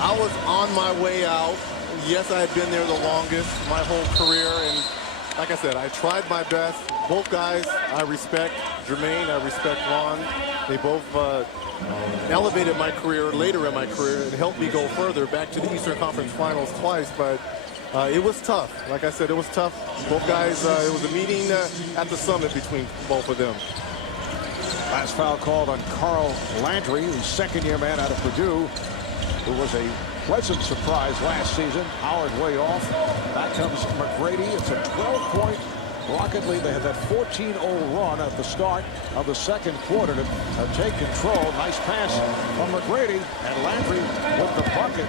I was on my way out. Yes, I had been there the longest, my whole career, and like I said, I tried my best. Both guys I respect. Jermaine, I respect Ron. They both elevated my career later in my career and helped me go further back to the Eastern Conference Finals twice, but it was tough. Like I said, it was tough. Both guys, it was a meeting at the summit between both of them. Last foul called on Carl Landry, the second-year man out of Purdue, who was a pleasant surprise last season. Howard way off. Back comes McGrady. It's a 12-point Rocket lead. They had that 14-0 run at the start of the second quarter to take control. Nice pass from McGrady, and Landry with the bucket.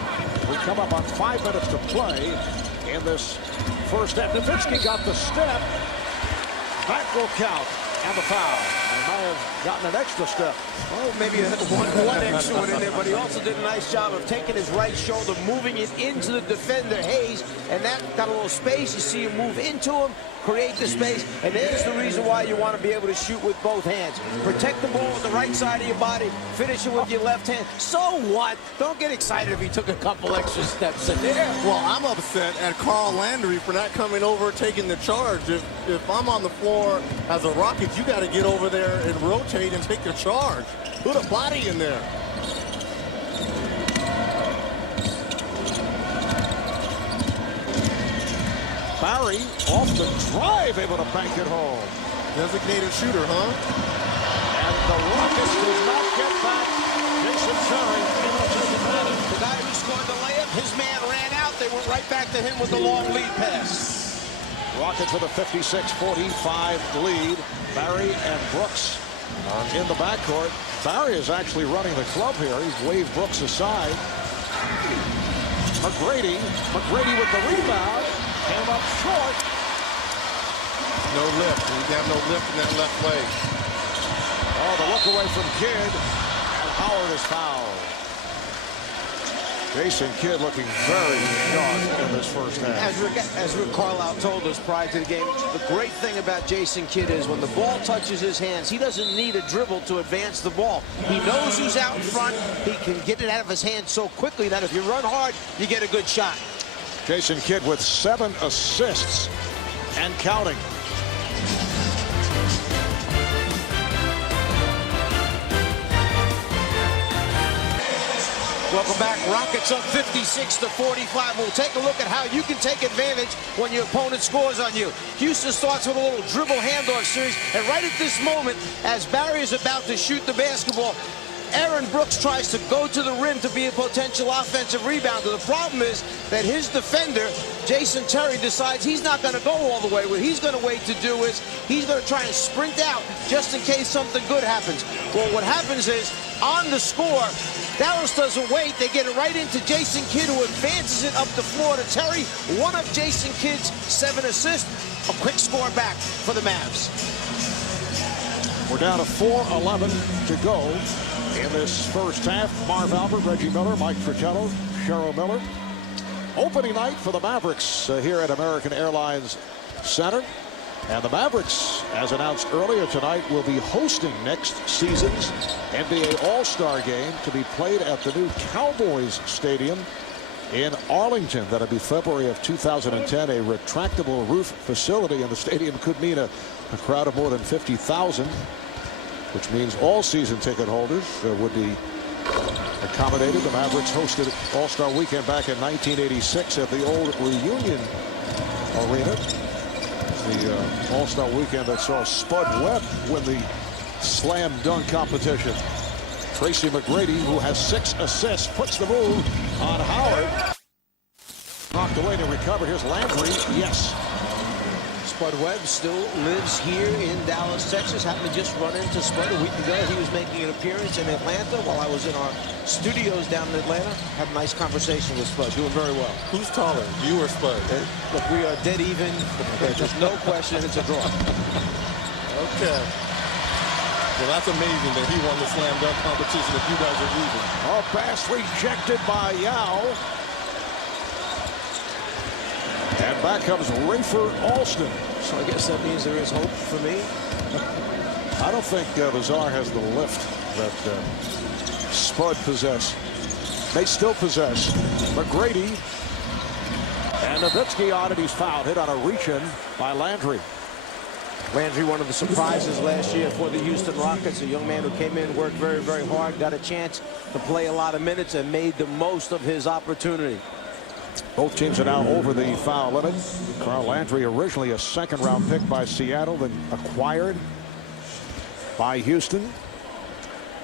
We come up on 5 minutes to play in this first half. Nowitzki got the step. That will count. And the foul. He might have gotten an extra step. Well, maybe one extra one in there, but he also did a nice job of taking his right shoulder, moving it into the defender, Hayes, and that got a little space. You see him move into him, create the space, and there's the reason why you want to be able to shoot with both hands. Protect the ball with the right side of your body, finish it with your left hand. So what? Don't get excited if he took a couple extra steps in there. Well, I'm upset at Carl Landry for not coming over, taking the charge. If I'm on the floor as a Rocket, you got to get over there and rotate and take the charge. Put a body in there. Barry off the drive, able to bank it home. Designated shooter, huh? And the Rockets did not get back. Jason Terry able to take advantage. The guy who scored the layup, his man ran out. They went right back to him with the long lead pass. Rockets with a 56-45 lead. Barry and Brooks in the backcourt. Barry is actually running the club here. He's waved Brooks aside. McGrady with the rebound. Came up short. No lift. He got no lift in that left leg. Oh, the look away from Kidd. And Howard is fouled. Jason Kidd looking very sharp in this first half. As Rick Carlisle told us prior to the game, the great thing about Jason Kidd is when the ball touches his hands, he doesn't need a dribble to advance the ball. He knows who's out in front. He can get it out of his hands so quickly that if you run hard, you get a good shot. Jason Kidd with 7 assists and counting. Welcome back. Rockets up 56-45. We'll take a look at how you can take advantage when your opponent scores on you. Houston starts with a little dribble handoff series, and right at this moment, as Barry is about to shoot the basketball, Aaron Brooks tries to go to the rim to be a potential offensive rebounder. The problem is that his defender, Jason Terry, decides he's not going to go all the way. What he's going to wait to do is he's going to try and sprint out just in case something good happens. Well, what happens is on the score, Dallas doesn't wait. They get it right into Jason Kidd, who advances it up the floor to Terry. One of Jason Kidd's 7 assists. A quick score back for the Mavs. We're down to 4:11 to go in this first half. Marv Albert, Reggie Miller, Mike Fratello, Cheryl Miller. Opening night for the Mavericks here at American Airlines Center. And the Mavericks, as announced earlier tonight, will be hosting next season's NBA All-Star Game to be played at the new Cowboys Stadium in Arlington. That'll be February of 2010, a retractable roof facility, and the stadium could mean a crowd of more than 50,000, which means all season ticket holders would be accommodated. The Mavericks hosted All-Star Weekend back in 1986 at the old Reunion Arena. The All-Star Weekend that saw Spud Webb win the slam dunk competition. Tracy McGrady, who has 6 assists, puts the move on Howard. Knocked away to recover. Here's Landry. Yes. Spud Webb still lives here in Dallas, Texas. Happened to just run into Spud a week ago. He was making an appearance in Atlanta while I was in our studios down in Atlanta. Had a nice conversation with Spud, doing very well. Who's taller, you or Spud? Look, we are dead even. There's no question it's a draw. Okay. Well, that's amazing that he won the slam dunk competition if you guys are even. Oh, pass rejected by Yao. And back comes Rafer Alston. So I guess that means there is hope for me. I don't think Lazar has the lift that Spud may still possess. McGrady and Nowitzki on it. He's fouled. Hit on a reach-in by Landry. Landry, one of the surprises last year for the Houston Rockets, a young man who came in, worked very, very hard, got a chance to play a lot of minutes, and made the most of his opportunity. Both teams are now over the foul limit. Carl Landry, originally a second-round pick by Seattle, then acquired by Houston.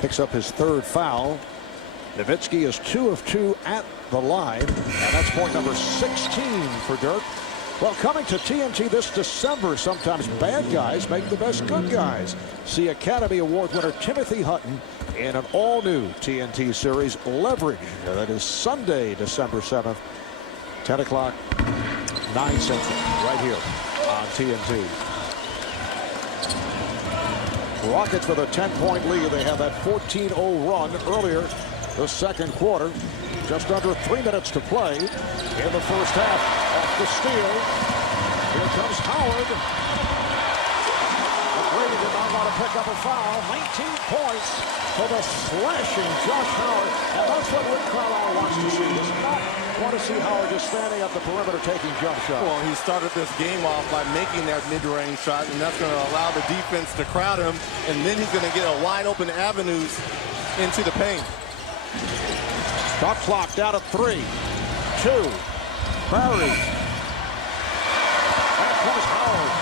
Picks up his third foul. Nowitzki is 2 of 2 at the line, and that's point number 16 for Dirk. Well, coming to TNT this December, sometimes bad guys make the best good guys. See Academy Award winner Timothy Hutton in an all-new TNT series, Leverage. That is Sunday, December 7th, 10 o'clock, 9 Central, right here on TNT. Rockets with a 10-point lead. They have that 14-0 run earlier the second quarter. Just under 3 minutes to play in the first half. Off the steal. Here comes Howard. McGrady did not want to pick up a foul. 19 points for the slashing Josh Howard. And that's what Rick Carlisle wants to see. Does not want to see Howard just standing at the perimeter taking jump shots. Well, he started this game off by making that mid-range shot, and that's going to allow the defense to crowd him, and then he's going to get a wide open avenues into the paint. Shot clock down to 3, 2. Barry. Back comes Howard.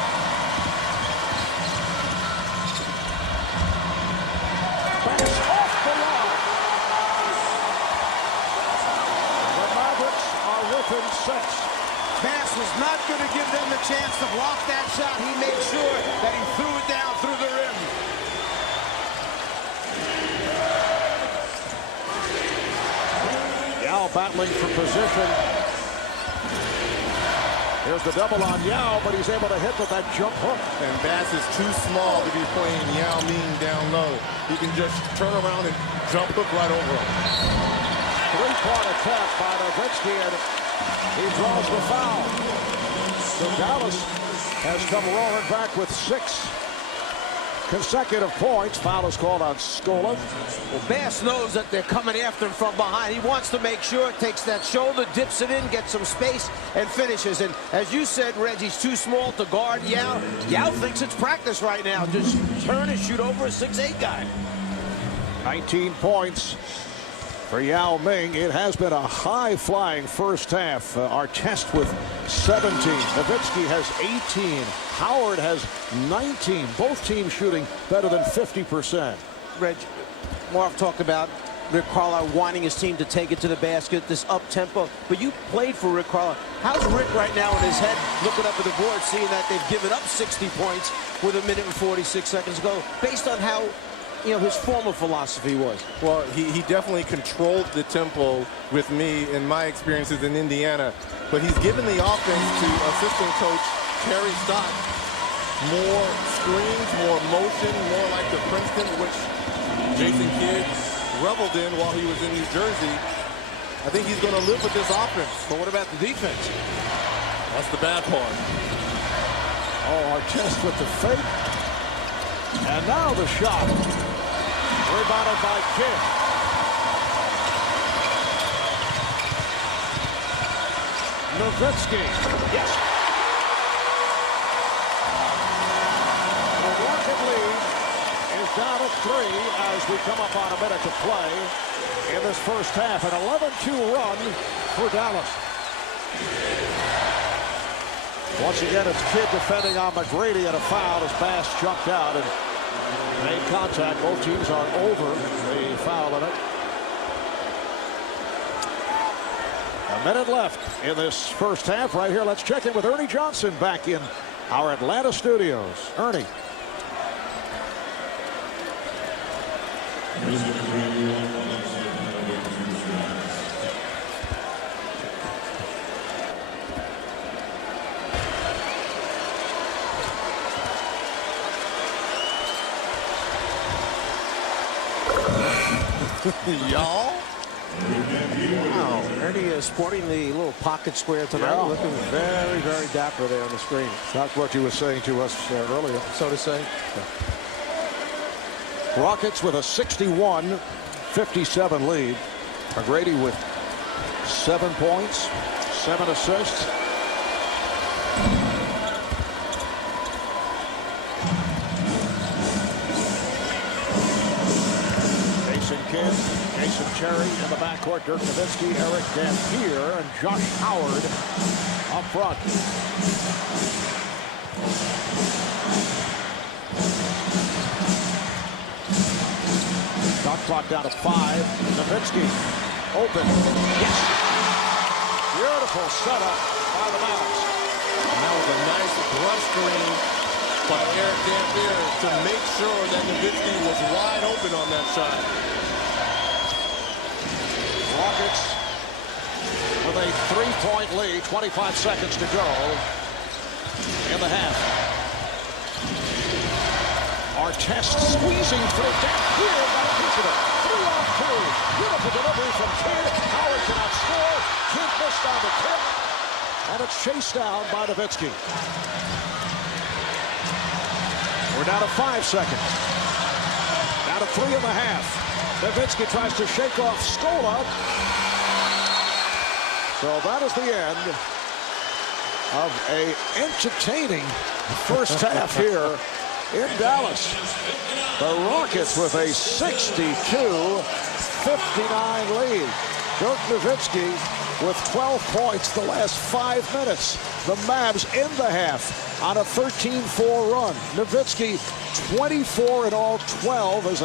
Pass off the line. The Mavericks are within 6. Pass was not going to give them the chance to block that shot. He made sure that he threw it down through the rim. Yao battling for position. Here's the double on Yao, but he's able to hit with that jump hook. And Bass is too small to be playing Yao Ming down low. He can just turn around and jump hook right over him. Three-point attack by Nowitzki, and he draws the foul. So Dallas has come roaring back with 6 consecutive points. Foul is called on Scola. Well, Bass knows that they're coming after him from behind. He wants to make sure, takes that shoulder, dips it in, gets some space, and finishes. And as you said, Reg, he's too small to guard Yao. Yao thinks it's practice right now. Just turn and shoot over a 6'8" guy. 19 points for Yao Ming. It has been a high-flying first half. Artest with 17. Nowitzki has 18. Howard has 19. Both teams shooting better than 50%. Reg, Marv talked about Rick Carlisle wanting his team to take it to the basket, this up-tempo. But you played for Rick Carlisle. How's Rick right now in his head looking up at the board, seeing that they've given up 60 points with 1 minute and 46 seconds to go, based on how his former philosophy was? Well, he definitely controlled the tempo with me in my experiences in Indiana. But he's given the offense to assistant coach Terry Stott. More screens, more motion, more like the Princeton, which Jason Kidd reveled in while he was in New Jersey. I think he's going to live with this offense. But what about the defense? That's the bad part. Oh, Artest with the fake. And now the shot. Rebounded by Kidd. Nowitzki. Yes. The Rocket lead is down to 3 as we come up on 1 minute to play in this first half. An 11-2 run for Dallas. Once again, it's Kidd defending on McGrady, and a foul as Bass jumped out and made contact. Both teams are over the foul limit. A minute left in this first half right here. Let's check in with Ernie Johnson back in our Atlanta studios. Ernie. Y'all? Wow, Ernie is sporting the little pocket square tonight. Yeah. Looking very, very dapper there on the screen. That's what you were saying to us earlier. So to say. Rockets with a 61-57 lead. McGrady with 7 points, 7 assists. Jason Cherry in the backcourt. Dirk Nowitzki, Eric Dampier, and Josh Howard up front. Shot clock down to 5. Nowitzki open. Yes. Beautiful setup by the Mavs. And that was a nice brush screen by Eric Dampier to make sure that Nowitzki was wide open on that shot. Rockets with a 3-point lead, 25 seconds to go in the half. Artest squeezing through. Dampier got a piece of it. 3-on-2. Beautiful delivery from Kidd. Howard cannot score. Kidd missed on the tip. And it's chased down by Nowitzki. We're down to 5 seconds. Down to 3.5. Nowitzki tries to shake off Scola. So that is the end of a entertaining first half here in Dallas. The Rockets with a 62-59 lead. Dirk Nowitzki with 12 points the last 5 minutes. The Mavs in the half on a 13-4 run. Nowitzki 24 in all, 12 as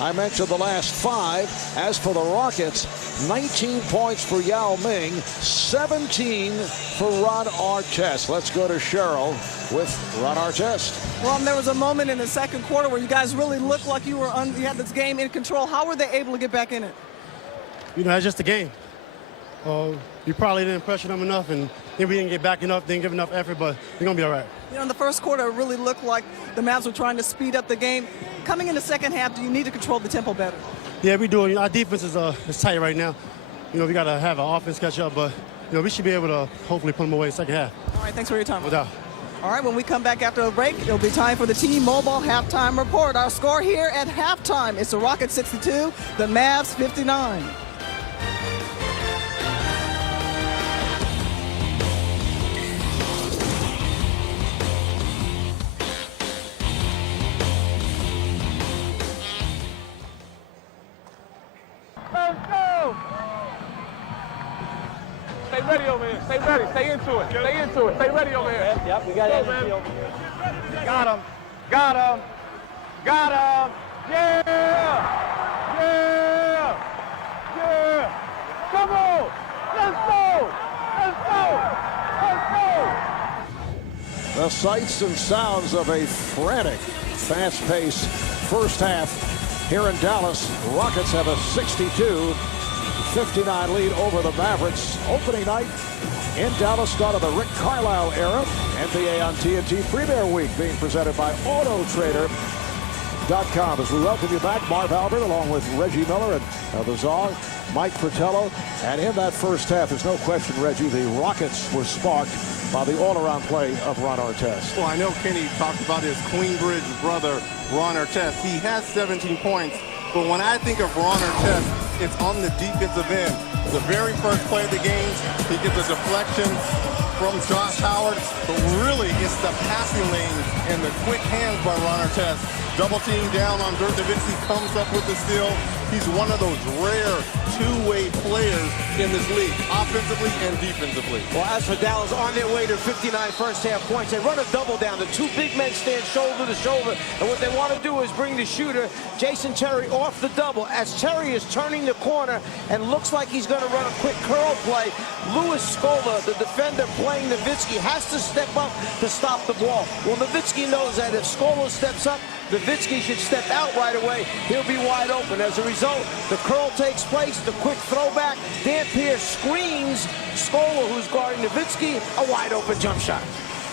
I mentioned the last 5. As for the Rockets, 19 points for Yao Ming, 17 for Ron Artest. Let's go to Cheryl with Ron Artest. Ron, there was a moment in the second quarter where you guys really looked like you had this game in control. How were they able to get back in it? You know, that's just a game. We probably didn't pressure them enough, and then we didn't get back enough, didn't give enough effort, but we're going to be all right. You know, in the first quarter, it really looked like the Mavs were trying to speed up the game. Coming in the second half, do you need to control the tempo better? Yeah, we do. Our defense is tight right now. You know, we got to have our offense catch up, but, you know, we should be able to hopefully put them away in the second half. All right, thanks for your time. No doubt. All right, when we come back after a break, it'll be time for the T-Mobile Halftime Report. Our score here at halftime is the Rockets 62, the Mavs 59. Let's go! Stay ready over here. Stay ready. Stay into it. Stay into it. Stay ready over here. Yep, we got it. Got him. Got him. Got him. Yeah! Yeah! Yeah! Come on! Let's go! Let's go! Let's go! The sights and sounds of a frantic, fast-paced first half here in Dallas. Rockets have a 62-59 lead over the Mavericks. Opening night in Dallas, start of the Rick Carlisle era. NBA on TNT Premier Week being presented by AutoTrader.com. As we welcome you back, Marv Albert along with Reggie Miller and the Czar, Mike Fratello. And in that first half, there's no question, Reggie, the Rockets were sparked by the all-around play of Ron Artest. Well, I know Kenny talked about his Queenbridge brother, Ron Artest. He has 17 points, but when I think of Ron Artest, it's on the defensive end. The very first play of the game, he gets a deflection from Josh Howard, but really it's the passing lanes and the quick hands by Ron Artest double team down on Dirk Nowitzki, comes up with the steal. He's one of those rare two-way players in this league, offensively and defensively. Well, as for Dallas, on their way to 59 first-half points, they run a double down. The two big men stand shoulder to shoulder, and what they want to do is bring the shooter, Jason Terry, off the double. As Terry is turning the corner and looks like he's going to run a quick curl play, Louis Scola, the defender playing Nowitzki, has to step up to stop the ball. Well, Nowitzki knows that if Scola steps up, Nowitzki should step out right away. He'll be wide open. As a result, the curl takes place, the quick throwback. Dan Pierce screens Scola, who's guarding Nowitzki, a wide open jump shot.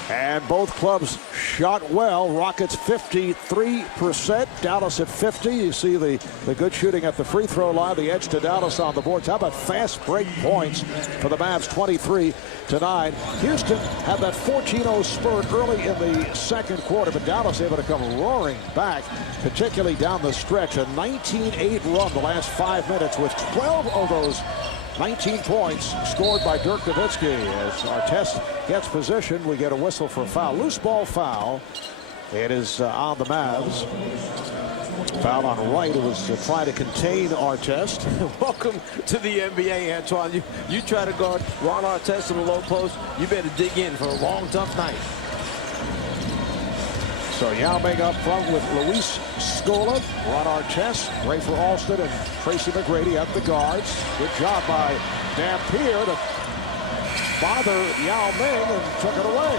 And both clubs shot well. Rockets 53%, Dallas at 50. You see the good shooting at the free throw line, the edge to Dallas on the boards. How about fast break points for the Mavs, 23-9. Houston had that 14-0 spurt early in the second quarter, but Dallas able to come roaring back, particularly down the stretch. A 19-8 run the last 5 minutes with 12 of those 19 points scored by Dirk Nowitzki. As Artest gets positioned, we get a whistle for a foul. Loose ball foul. It is on the Mavs. Foul on Wright, who was trying to contain Artest. Welcome to the NBA, Antoine. You try to guard Ron Artest in the low post, you better dig in for a long, tough night. So Yao Ming up front with Luis Scola, Ron Artest, Ray for Alston, and Tracy McGrady at the guards. Good job by Dampier to bother Yao Ming and took it away.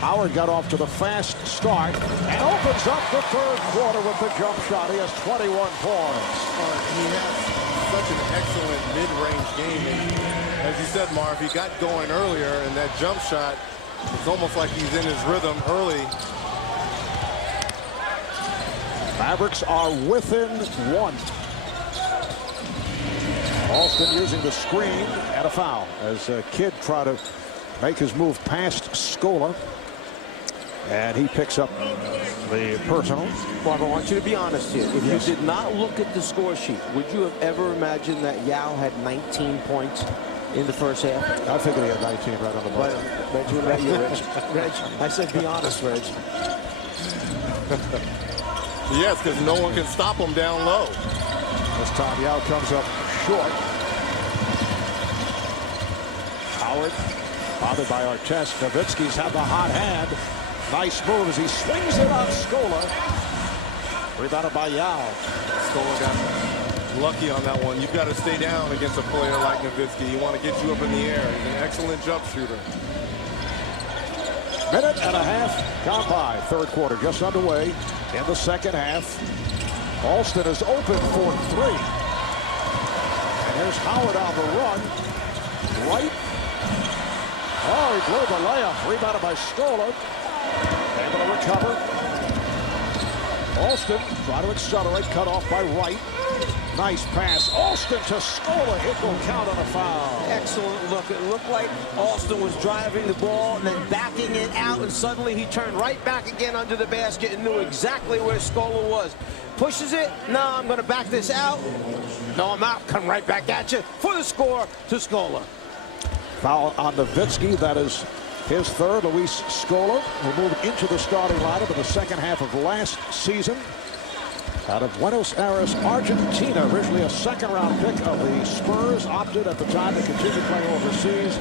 Howard got off to the fast start and opens up the third quarter with the jump shot. He has 21 points. He has such an excellent mid-range game. And as you said, Marv, he got going earlier, and that jump shot, it's almost like he's in his rhythm early. Mavericks are within one. Alston using the screen and a foul as Kidd tried to make his move past Scola. And he picks up the personal. Bob, I want you to be honest here. If you did not look at the score sheet, would you have ever imagined that Yao had 19 points in the first half? I figured he had 19 right on the button. Reg, what about you, Reg? Reg, I said be honest, Reg. Yes, because no one can stop him down low. This time Yao comes up short. Howard bothered by Artest. Nowitzki's had the hot hand. Nice move as he swings it on Scola. Rebounded by Yao. Scola got lucky on that one. You've got to stay down against a player like Nowitzki. You want to get you up in the air. He's an excellent jump shooter. Minute and a half gone by. Third quarter just underway. In the second half, Alston is open for three. And here's Howard on the run. Right. Oh, he blew the layup. Rebounded by Scola. Able to recover. Alston trying to accelerate. Cut off by Wright. Nice pass. Alston to Scola. It will count on a foul. Excellent look. It looked like Alston was driving the ball and then backing it out, and suddenly he turned right back again under the basket and knew exactly where Scola was. Pushes it. No, I'm going to back this out. No, I'm not. Come right back at you for the score to Scola. Foul on Nowitzki. That is his third. Luis Scola will move into the starting lineup in the second half of last season. Out of Buenos Aires, Argentina, originally a second-round pick of the Spurs, opted at the time to continue playing overseas,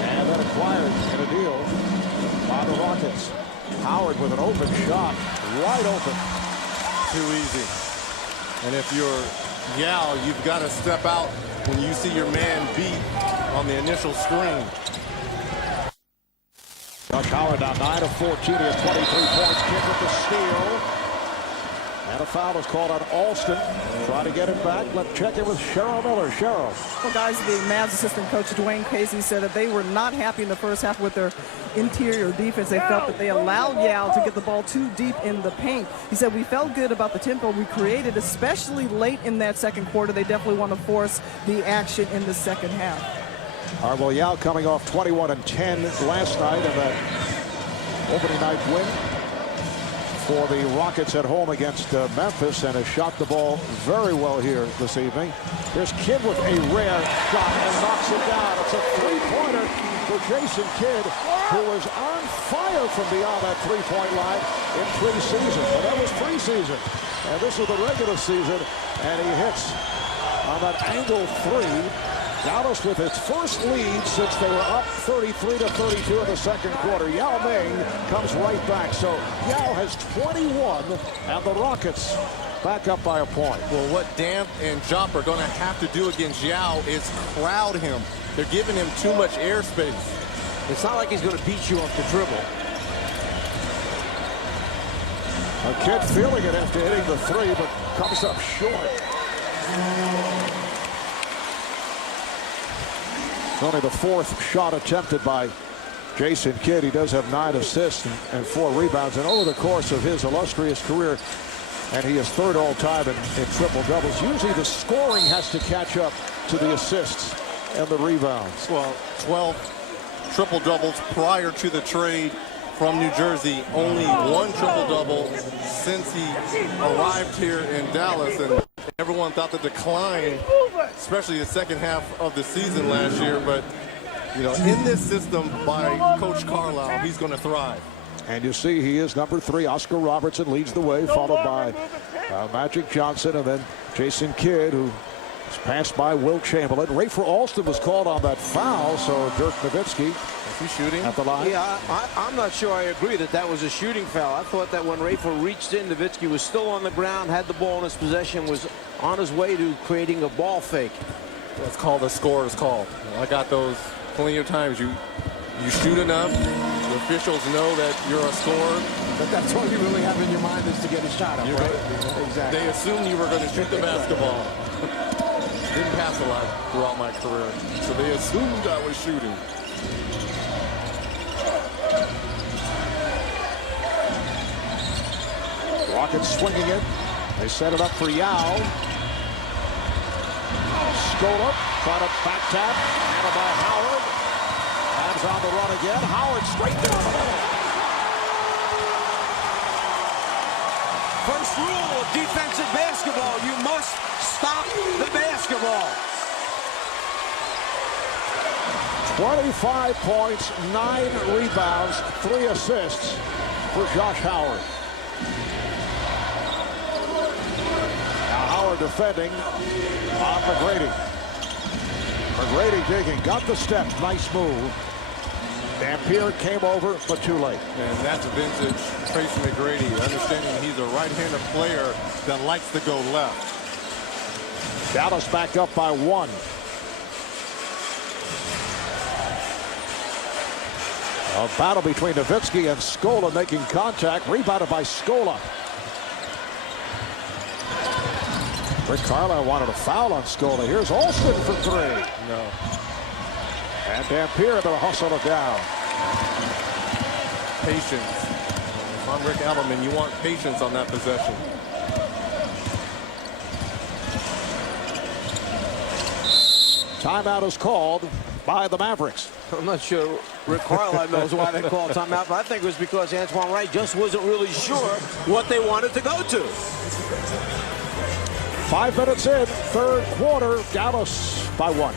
and then acquired in a deal by the Rockets. Howard with an open shot, wide open. Too easy. And if you're Yao, you've got to step out when you see your man beat on the initial screen. Josh Howard now 9 of 14. He has 23 points. Kidd with the steal. And a foul is called on Alston. Try to get it back. Let's check in with Cheryl Miller. Cheryl. Well, guys, the Mavs assistant coach Dwayne Casey said that they were not happy in the first half with their interior defense. They felt that they allowed Yao to get the ball too deep in the paint. He said, we felt good about the tempo we created, especially late in that second quarter. They definitely want to force the action in the second half. All right, well, Yao coming off 21 and 10 last night in that opening night win. for the Rockets at home against Memphis, and has shot the ball very well here this evening. Here's Kidd with a rare shot and knocks it down. It's a three-pointer for Jason Kidd, who was on fire from beyond that three-point line in preseason. But that was preseason, and this is the regular season, and he hits on that angle three. Dallas with its first lead since they were up 33-32 in the second quarter. Yao Ming comes right back. So Yao has 21, and the Rockets back up by a point. Well, what Damp and Jop are going to have to do against Yao is crowd him. They're giving him too much airspace. It's not like he's going to beat you off the dribble. A Kid feeling it after hitting the three, but comes up short. Only the fourth shot attempted by Jason Kidd. He does have 9 assists and 4 rebounds. And over the course of his illustrious career, and he is third all-time in triple-doubles, usually the scoring has to catch up to the assists and the rebounds. Well, 12 triple-doubles prior to the trade from New Jersey. Only 1 triple-double since he arrived here in Dallas. And everyone thought the decline, especially the second half of the season last year, but you know, in this system by Coach Carlisle, he's going to thrive. And you see he is number 3. Oscar Robertson leads the way, followed by Magic Johnson, and then Jason Kidd, who was passed by Will Chamberlain. Rafer Alston was called on that foul, so Dirk Nowitzki Is he shooting at the line. Yeah, I'm not sure I agree that was a shooting foul. I thought that when Rafer reached in, Nowitzki was still on the ground, had the ball in his possession, was on his way to creating a ball fake. That's called a scorer's call. I got those plenty of times. You shoot enough, the officials know that you're a scorer. But that's all you really have in your mind is to get a shot up, right? Exactly. They assumed you were going to shoot the basketball. Didn't pass a lot throughout my career, so they assumed I was shooting. Rockets swinging it. They set it up for Yao. Scola trying to back tap. Handled by Howard. Adams on the run again. Howard straight down the middle. First rule of defensive basketball, you must stop the basketball. 25 points, 9 rebounds, 3 assists for Josh Howard. Now Howard defending on McGrady. McGrady digging, got the steps, nice move. Dampier came over, but too late. And that's vintage Tracy McGrady, understanding he's a right-handed player that likes to go left. Dallas back up by 1. A battle between Nowitzki and Scola making contact. Rebounded by Scola. Rick Carlisle wanted a foul on Scola. Here's Alston for 3. No. And Dampier to hustle it down. Patience. If I'm Rick Alderman, you want patience on that possession. Timeout is called by the Mavericks. I'm not sure Rick Carlisle knows why they called timeout, but I think it was because Antoine Wright just wasn't really sure what they wanted to go to. 5 minutes in, third quarter, Dallas by 1.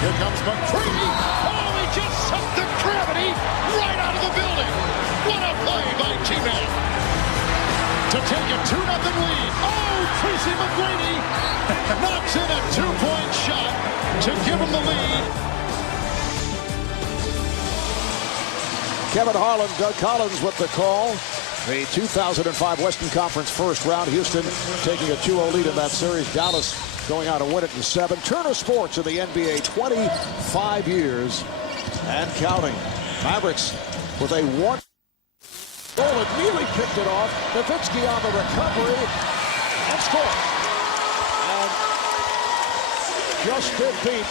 Here comes McGrady. Oh, he just sucked the gravity right out of the building. What a play by T-Man to take a 2-0 lead. Oh, Tracy McGrady knocks in a 2-point shot to give him the lead. Kevin Harlan, Doug Collins with the call. The 2005 Western Conference first round. Houston taking a 2-0 lead in that series. Dallas going out to win it in 7. Turner Sports in the NBA, 25 years and counting. Mavericks with a 1 goal, and Neely picked it off. Nowitzki on the recovery and scored. And just 15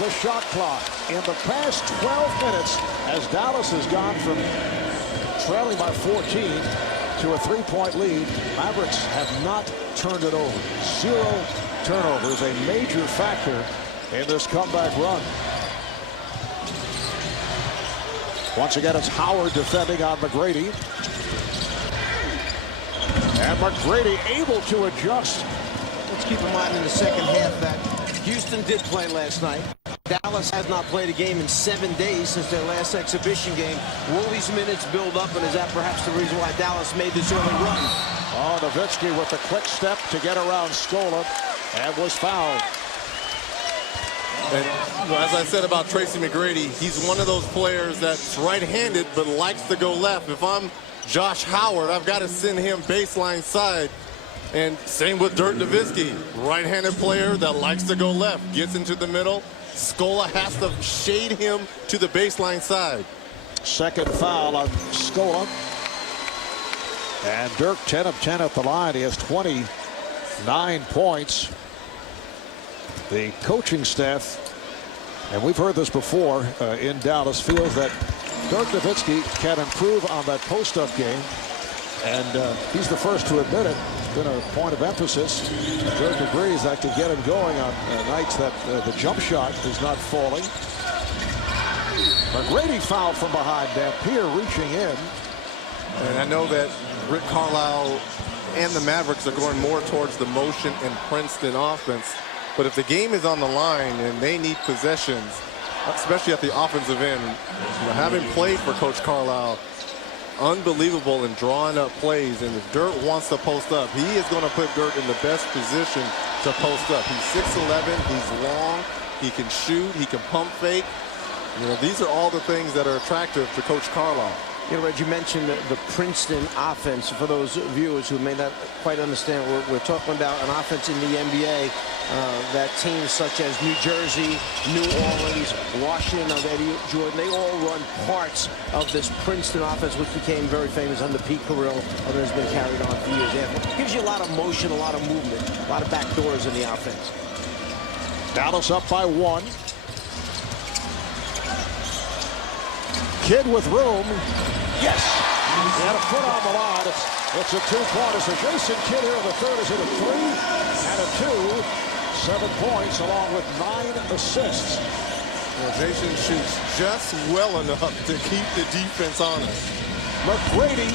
the shot clock. In the past 12 minutes, as Dallas has gone from trailing by 14 to to a 3-point lead. Mavericks have not turned it over. 0 turnovers, a major factor in this comeback run. Once again, it's Howard defending on McGrady. And McGrady able to adjust. Let's keep in mind in the second half that Houston did play last night. Dallas has not played a game in 7 days since their last exhibition game. Will these minutes build up, and is that perhaps the reason why Dallas made this early run? Oh, Nowitzki with the quick step to get around Scola and was fouled. And as I said about Tracy McGrady, he's one of those players that's right-handed but likes to go left. If I'm Josh Howard, I've got to send him baseline side. And same with Dirk Nowitzki, right-handed player that likes to go left, gets into the middle. Scola has to shade him to the baseline side. Second foul on Scola. And Dirk 10 of 10 at the line. He has 29 points. The coaching staff, and we've heard this before in Dallas, feels that Dirk Nowitzki can improve on that post-up game. And he's the first to admit it. It's been a point of emphasis. Dirk agrees that can get him going on nights that the jump shot is not falling. McGrady fouled from behind. Dampier reaching in. And I know that Rick Carlisle and the Mavericks are going more towards the motion and Princeton offense. But if the game is on the line and they need possessions, especially at the offensive end, having played for Coach Carlisle, unbelievable in drawing up plays. And if Dirk wants to post up, he is going to put Dirk in the best position to post up. He's 6'11", he's long, he can shoot, he can pump fake. You know, these are all the things that are attractive to Coach Carlisle. You know, Reg, you mentioned the Princeton offense. For those viewers who may not quite understand, we're talking about an offense in the NBA that teams such as New Jersey, New Orleans, Washington of Eddie Jordan, they all run parts of this Princeton offense, which became very famous under Pete Carroll and has been carried on for years. It gives you a lot of motion, a lot of movement, a lot of back doors in the offense. Dallas up by 1. Kidd with room. Yes. He had a foot on the line. It's a 2-pointer. So Jason Kidd here in the third is in a 3 and a 2. 7 points along with 9 assists. Well, Jason shoots just well enough to keep the defense honest. McGrady.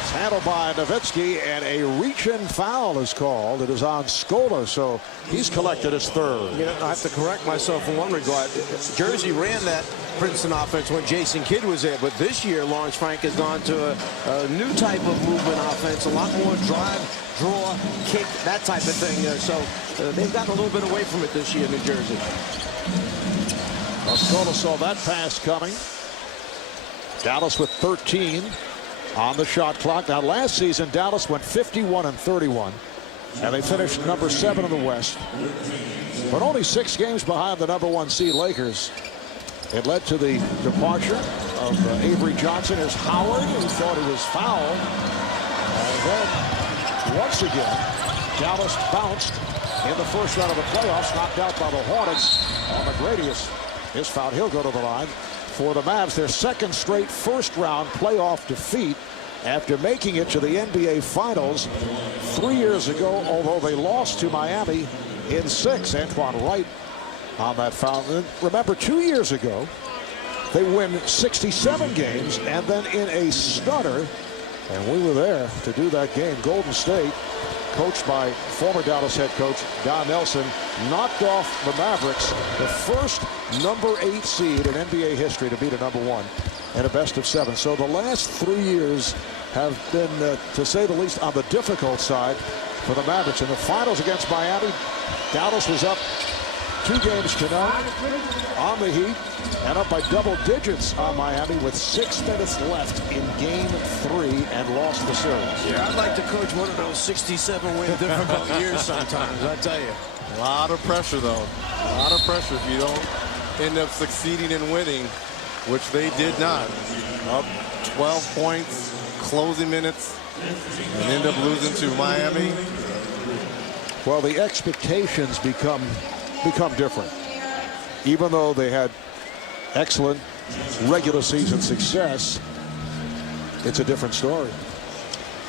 It's handled by Nowitzki, and a reach-in foul is called. It is on Scola, so he's collected his third. You know, I have to correct myself in one regard. Jersey ran that Princeton offense when Jason Kidd was there, but this year Lawrence Frank has gone to a new type of movement offense, a lot more drive, draw, kick, that type of thing. So they've gotten a little bit away from it this year, New Jersey. Well, Scola saw that pass coming. Dallas with 13 on the shot clock. Now, last season, Dallas went 51-31, and they finished number 7 in the West, but only 6 games behind the number 1 seed Lakers. It led to the departure of Avery Johnson. Here's Howard, who thought he was fouled. And then, once again, Dallas bounced in the first round of the playoffs, knocked out by the Hornets. McGrady is fouled. He'll go to the line for the Mavs. Their second straight first-round playoff defeat after making it to the NBA Finals 3 years ago, although they lost to Miami in 6. Antoine Wright on that foul. Remember, 2 years ago, they win 67 games, and then in a stunner, and we were there to do that game, Golden State, coached by former Dallas head coach Don Nelson, knocked off the Mavericks, the first number 8 seed in NBA history to beat a number 1 in a best-of-7. So the last 3 years have been, to say the least, on the difficult side for the Mavericks. In the finals against Miami, Dallas was up 2 games to none on the Heat, and up by double digits on Miami with 6 minutes left in game 3, and lost the series. Yeah, I'd like to coach one of those 67-win difficult years sometimes, I tell you. A lot of pressure, though. A lot of pressure if you don't end up succeeding in winning, which they did not. Up 12 points, closing minutes, and end up losing to Miami. Well, the expectations become different. Even though they had excellent regular season success, it's a different story.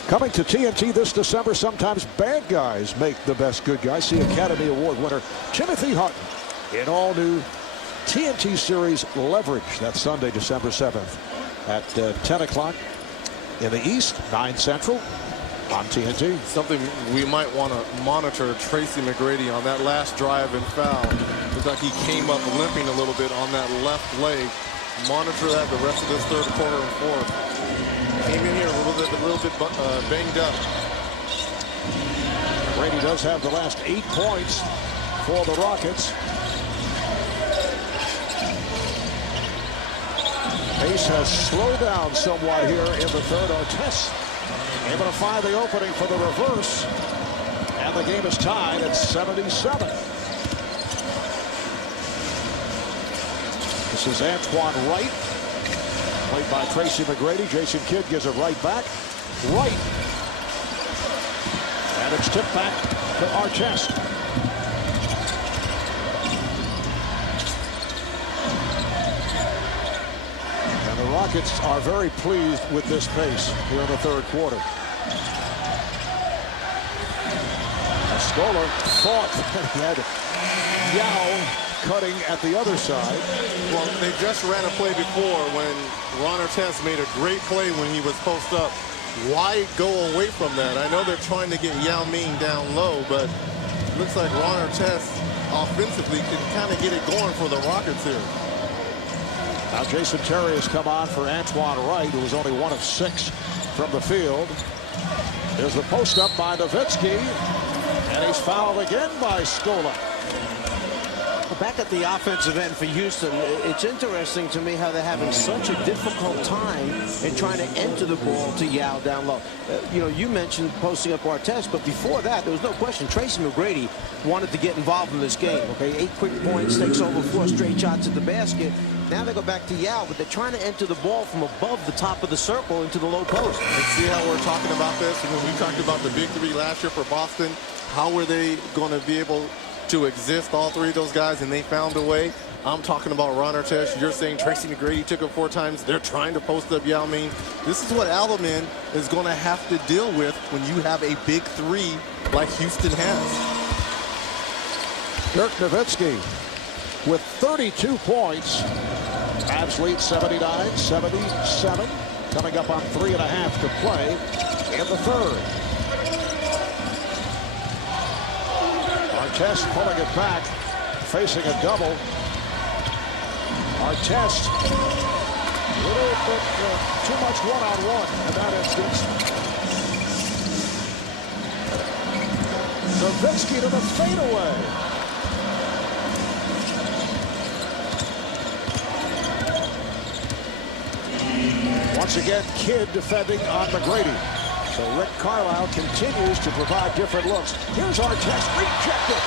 Coming to TNT this December, sometimes bad guys make the best good guys. See Academy Award winner Timothy Hutton in all new TNT series Leverage. That's Sunday, December 7th at 10 o'clock in the East, 9 Central on TNT. Something we might want to monitor Tracy McGrady on that last drive and foul. Looks like he came up limping a little bit on that left leg. Monitor that the rest of this third quarter and fourth. Came in here a little bit banged up. Brady does have the last 8 points for the Rockets. Pace has slowed down somewhat here in the third. Artest able to find the opening for the reverse. And the game is tied at 77. This is Antoine Wright, played by Tracy McGrady. Jason Kidd gives it right back. Wright. And it's tipped back to Artest. And the Rockets are very pleased with this pace here in the third quarter. Scola thought he had Yao cutting at the other side. Well, they just ran a play before when Ron Artest made a great play when he was post up. Why go away from that? I know they're trying to get Yao Ming down low, but it looks like Ron Artest offensively can kind of get it going for the Rockets here. Now Jason Terry has come on for Antoine Wright, who was only 1 of 6 from the field. There's the post up by Nowitzki, and he's fouled again by Scola. Back at the offensive end for Houston, it's interesting to me how they're having such a difficult time in trying to enter the ball to Yao down low. You know, you mentioned posting up Artest, but before that, there was no question. Tracy McGrady wanted to get involved in this game. Okay, 8 quick points, takes over 4 straight shots at the basket. Now they go back to Yao, but they're trying to enter the ball from above the top of the circle into the low post. And see how we're talking about this? And when we talked about the big three last year for Boston, how were they going to be able to exist, all 3 of those guys, and they found a way? I'm talking about Ron Artest. You're saying Tracy McGrady took it 4 times. They're trying to post up Yao Ming. This is what Alamin is going to have to deal with when you have a big 3 like Houston has. Dirk Nowitzki with 32 points. Mavs lead 79-77. Coming up on 3.5 to play in the third. Artest pulling it back, facing a double. Artest, a little bit too much one-on-one in that instance. Nowitzki to the fadeaway. Once again, Kidd defending on McGrady. So Rick Carlisle continues to provide different looks. Here's Artest, rejected.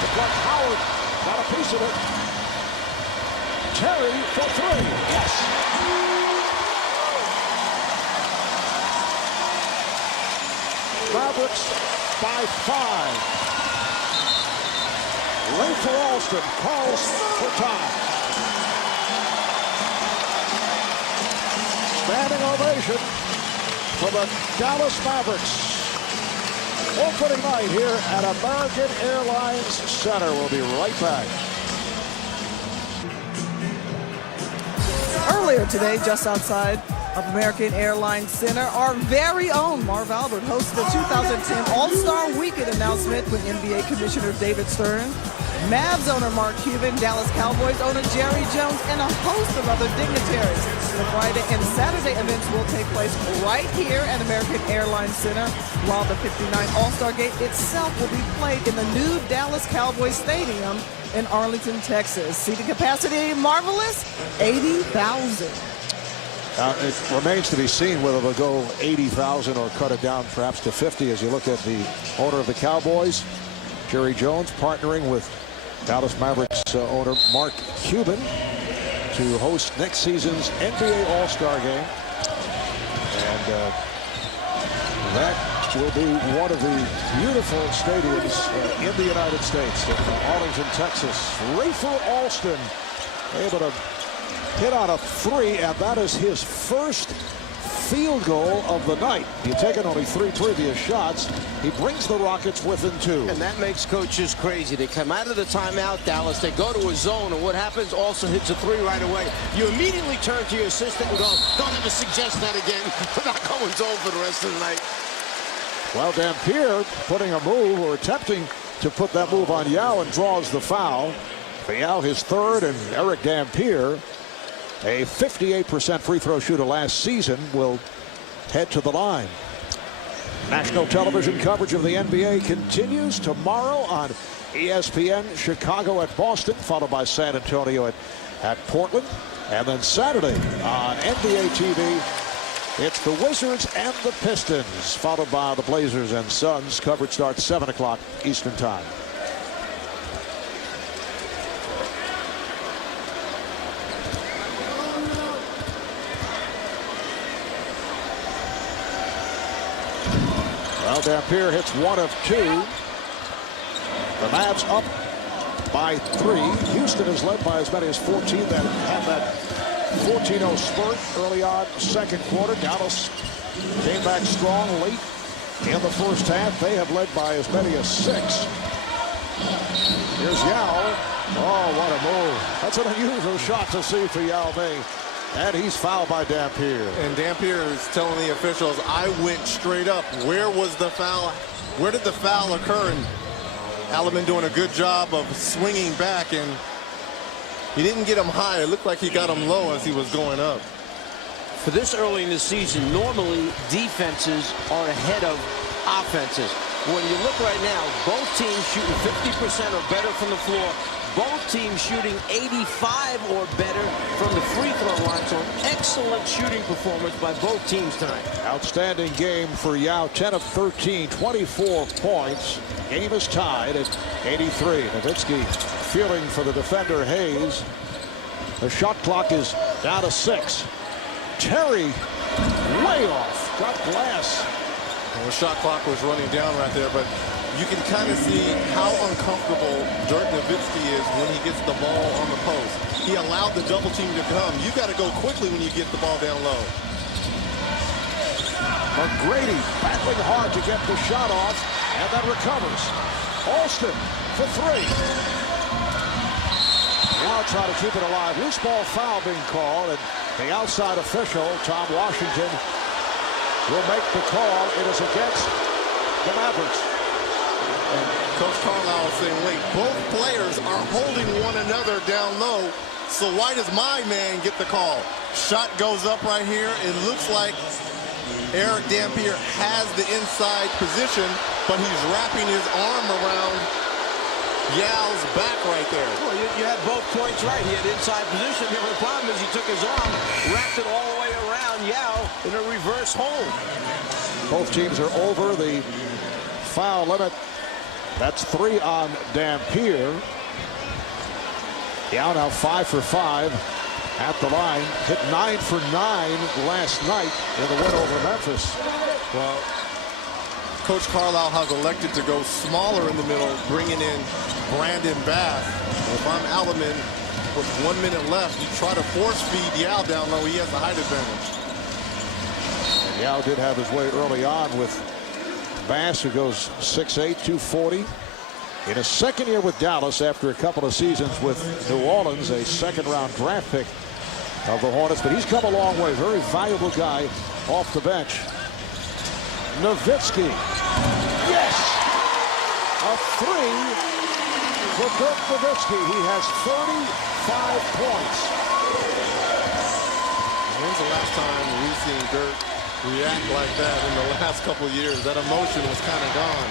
Looked like Howard got a piece of it. Terry for 3. Yes. Mavericks by 5. Rafer Alston calls for time. Standing ovation for the Dallas Mavericks. Opening night here at American Airlines Center. We'll be right back. Earlier today, just outside of American Airlines Center, our very own Marv Albert hosted a 2010 All-Star Weekend announcement with NBA Commissioner David Stern, Mavs owner Mark Cuban, Dallas Cowboys owner Jerry Jones, and a host of other dignitaries. The Friday and Saturday events will take place right here at American Airlines Center, while the 59 All-Star Game itself will be played in the new Dallas Cowboys Stadium in Arlington, Texas. Seating capacity, marvelous, 80,000. It remains to be seen whether they'll go 80,000 or cut it down perhaps to 50 as you look at the owner of the Cowboys, Jerry Jones, partnering with Dallas Mavericks owner Mark Cuban to host next season's NBA All-Star Game. And that will be one of the beautiful stadiums in the United States, in Arlington, Texas. Rafer Alston able to hit on a 3, and that is his first field goal of the night. He'd taken only 3 previous shots. He brings the Rockets within 2. And that makes coaches crazy. They come out of the timeout, Dallas. They go to a zone, and what happens? Also hits a 3 right away. You immediately turn to your assistant and go, don't ever suggest that again. We're not going zone for the rest of the night. Well, Dampier putting a move or attempting to put that move on Yao and draws the foul. For Yao, his 3rd, and Eric Dampier, a 58% free throw shooter last season, will head to the line. National television coverage of the NBA continues tomorrow on ESPN. Chicago at Boston, followed by San Antonio at Portland. And then Saturday on NBA TV, it's the Wizards and the Pistons, followed by the Blazers and Suns. Coverage starts 7 o'clock Eastern Time. Well, Dampier hits 1 of 2. The Mavs up by 3. Houston is led by as many as 14. That had that 14-0 spurt early on second quarter. Dallas came back strong late in the first half. They have led by as many as 6. Here's Yao. Oh, what a move. That's an unusual shot to see for Yao Ming. And he's fouled by Dampier. And Dampier is telling the officials, I went straight up. Where was the foul? Where did the foul occur? And Alaman doing a good job of swinging back, and he didn't get him high. It looked like he got him low as he was going up. For this early in the season, normally defenses are ahead of offenses. When you look right now, both teams shooting 50% or better from the floor. Both teams shooting 85 or better from the free throw line. So an excellent shooting performance by both teams tonight. Outstanding game for Yao. 10 of 13, 24 points. Game is tied at 83. Nowitzki feeling for the defender Hayes. The shot clock is down to 6. Terry way off. Got glass. Well, the shot clock was running down right there, but you can kind of see how uncomfortable Dirk Nowitzki is when he gets the ball on the post. He allowed the double team to come. You got to go quickly when you get the ball down low. McGrady battling hard to get the shot off, and then recovers. Alston for 3. Now try to keep it alive. Loose ball foul being called, and the outside official, Tom Washington, will make the call. It is against the Mavericks. And Coach Carlisle is saying, wait, both players are holding one another down low, so why does my man get the call? Shot goes up right here. It looks like Eric Dampier has the inside position, but he's wrapping his arm around Yao's back right there. Well, you had both points right. He had inside position. The only problem is he took his arm, wrapped it all the way around Yao in a reverse hold. Both teams are over the foul limit. That's 3 on Dampier. Yao now 5 for 5 at the line. Hit 9 for 9 last night in the win over Memphis. Well, Coach Carlisle has elected to go smaller in the middle, bringing in Brandon Bath. If I'm Alaman, with 1 minute left, you try to force feed Yao down low. He has the height advantage. And Yao did have his way early on with Bass, who goes 6'8", 240. In his second year with Dallas, after a couple of seasons with New Orleans, a second-round draft pick of the Hornets. But he's come a long way. Very valuable guy off the bench. Nowitzki. Yes! A 3 for Dirk Nowitzki. He has 35 points. When's the last time we've seen Dirk react like that in the last couple of years? That emotion was kind of gone.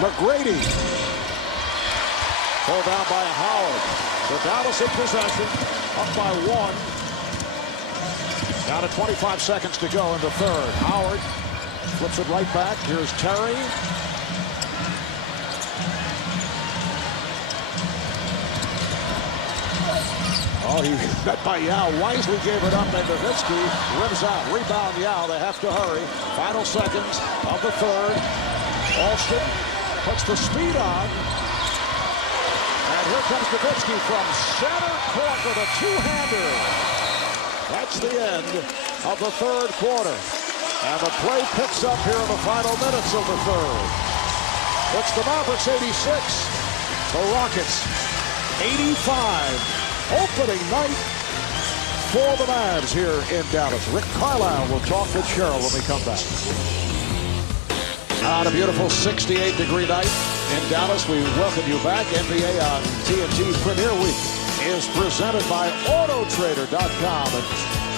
McGrady. Pulled down by Howard. The Dallas in possession. Up by 1. Down to 25 seconds to go in the third. Howard flips it right back. Here's Terry. Oh, he met by Yao. Wisely gave it up, and Nowitzki rims out. Rebound Yao. They have to hurry. Final seconds of the third. Alston puts the speed on. And here comes Nowitzki from center court with a two-hander. That's the end of the third quarter. And the play picks up here in the final minutes of the third. It's the Mavericks 86, the Rockets 85. Opening night for the Mavs here in Dallas. Rick Carlisle will talk with Cheryl when we come back. On a beautiful 68-degree night in Dallas, we welcome you back. NBA on TNT Premier Week is presented by Autotrader.com. And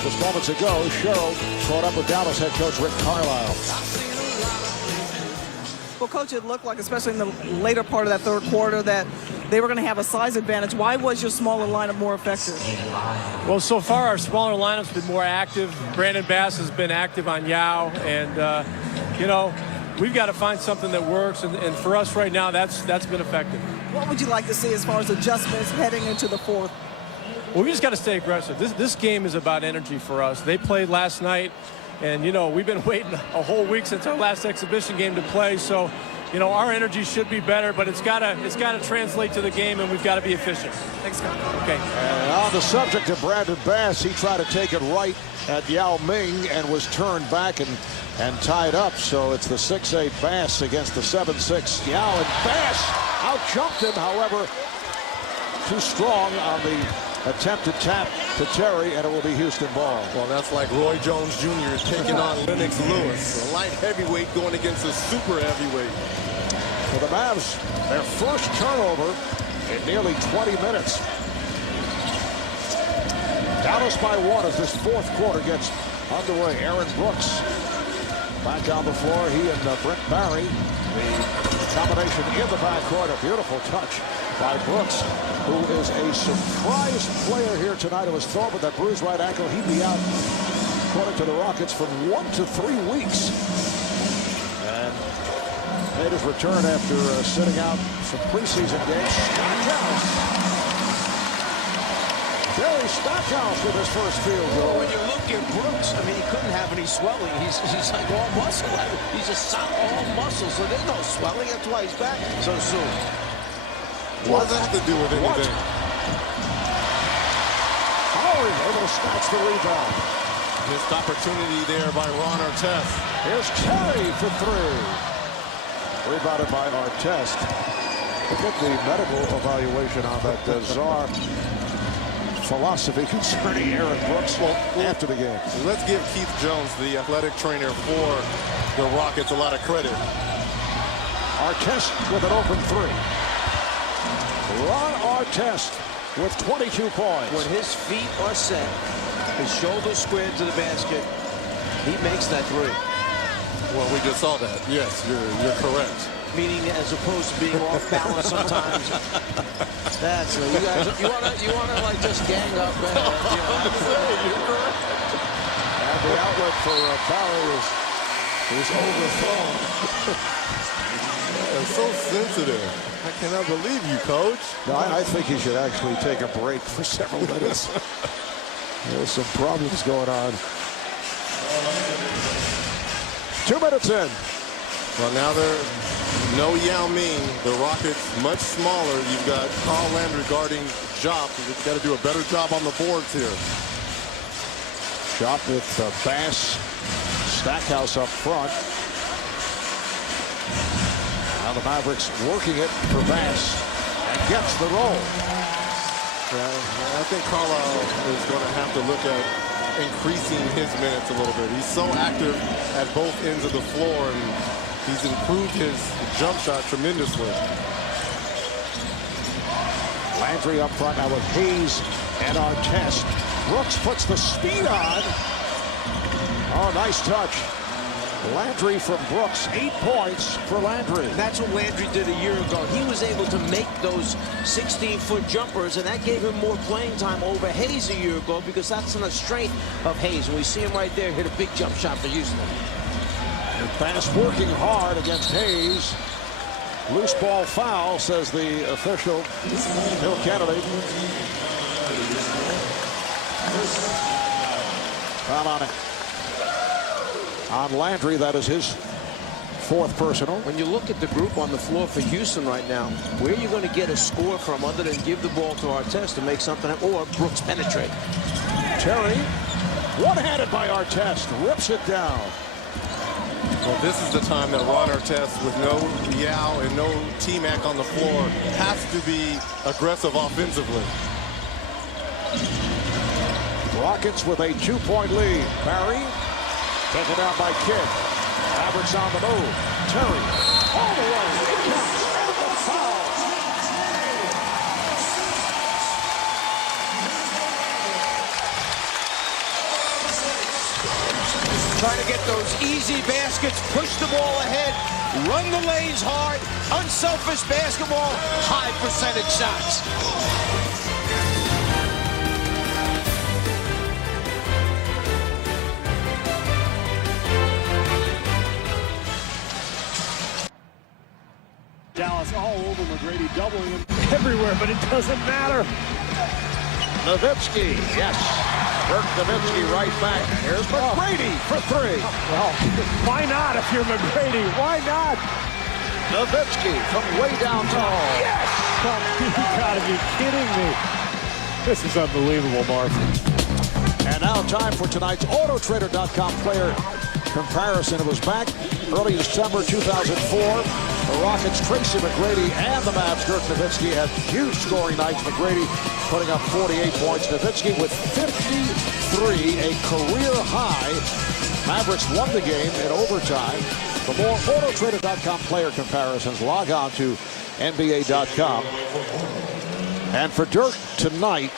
just moments ago, Cheryl caught up with Dallas head coach Rick Carlisle. Well, Coach, it looked like, especially in the later part of that third quarter, that they were going to have a size advantage. Why was your smaller lineup more effective? Well, so far our smaller lineup's been more active. Brandon Bass has been active on Yao, and you know, we've got to find something that works, and for us right now, that's been effective. What would you like to see as far as adjustments heading into the fourth? Well, we just got to stay aggressive. This game is about energy for us. They played last night, and you know, we've been waiting a whole week since our last exhibition game to play. So, you know, our energy should be better, but it's got to translate to the game, and we've got to be efficient. Thanks, Coach. Okay. And on the subject of Brandon Bass, he tried to take it right at Yao Ming and was turned back and tied up. So it's the 6'8" Bass against the 7'6" Yao, and Bass out-jumped him, however, too strong on the attempted tap to Terry, and it will be Houston ball. Well, that's like Roy Jones Jr. taking on Lennox Lewis, a light heavyweight going against a super heavyweight. For the Mavs, their first turnover in nearly 20 minutes. Dallas by one as this fourth quarter gets underway. Aaron Brooks back on the floor. He and Brent Barry, the combination in the backcourt. A beautiful touch by Brooks, who is a surprise player here tonight. It was thought with that bruised right ankle he'd be out, according to the Rockets, from 1 to 3 weeks. And made his return after sitting out some preseason games. Stackhouse. Barry Stackhouse with his first field goal. Well, when you look at Brooks, I mean, he couldn't have any swelling. He's like all muscle. He's just all muscle, so there's no swelling. That's why he's back so soon. What does that have to do with anything? Howard able to snatch the rebound. Missed opportunity there by Ron Artest. Here's Terry for three. Rebounded by Artest. Look at the medical evaluation on that Czar philosophy concerning Aaron Brooks after the game. Let's give Keith Jones, the athletic trainer for the Rockets, a lot of credit. Artest with an open three. Ron Artest with 22 points. When his feet are set, his shoulders squared to the basket, he makes that three. Well, we just saw that. Yes, you're correct. Meaning, as opposed to being off balance sometimes. That's it. You guys, you wanna like just gang up, man. You're correct. And the outlet for Barry is overthrown. It's so sensitive. I cannot believe you, Coach. No, I think he should actually take a break for several minutes. There's some problems going on. 2 minutes in. Well, now they're no Yao Ming. The Rockets much smaller. You've got Carl Landry guarding Jop. You've got to do a better job on the boards here. Jop with Bass. Stackhouse up front. Now the Mavericks working it for Bass and gets the roll. Yeah, I think Carlisle is going to have to look at increasing his minutes a little bit. He's so active at both ends of the floor, and he's improved his jump shot tremendously. Landry up front now with Hayes and Artest. Brooks puts the speed on. Oh, nice touch. Landry from Brooks, 8 points for Landry. That's what Landry did a year ago. He was able to make those 16-foot jumpers, and that gave him more playing time over Hayes a year ago, because that's in the strength of Hayes. And we see him right there hit a big jump shot for Houston. Bass working hard against Hayes. Loose ball foul, says the official, Bill Kennedy. Foul on it. On Landry, that is his 4th personal. When you look at the group on the floor for Houston right now, where are you going to get a score from other than give the ball to Artest to make something, or Brooks penetrate? Terry One-handed by Artest, rips it down. Well, this is the time that Ron Artest, with no Yao and no T-Mac on the floor, has to be aggressive offensively. Rockets with a 2-point lead. Barry taken down by Kidd. Mavericks on the move. Terry all the way. It counts. And the foul. Trying to get those easy baskets, push the ball ahead, run the lanes hard, unselfish basketball, high percentage shots. Dallas all over McGrady, doubling him everywhere, but it doesn't matter. Nowitzki, yes. Dirk Nowitzki right back. Here's McGrady for three. Well, why not if you're McGrady? Why not? Nowitzki from way downtown. Yes! You gotta be kidding me. This is unbelievable, Marv. And now time for tonight's AutoTrader.com player comparison. It was back early December 2004. The Rockets, Tracy McGrady, and the Mavs, Dirk Nowitzki, had huge scoring nights. McGrady putting up 48 points. Nowitzki with 53, a career high. Mavericks won the game in overtime. For more AutoTrader.com player comparisons, log on to NBA.com. And for Dirk tonight,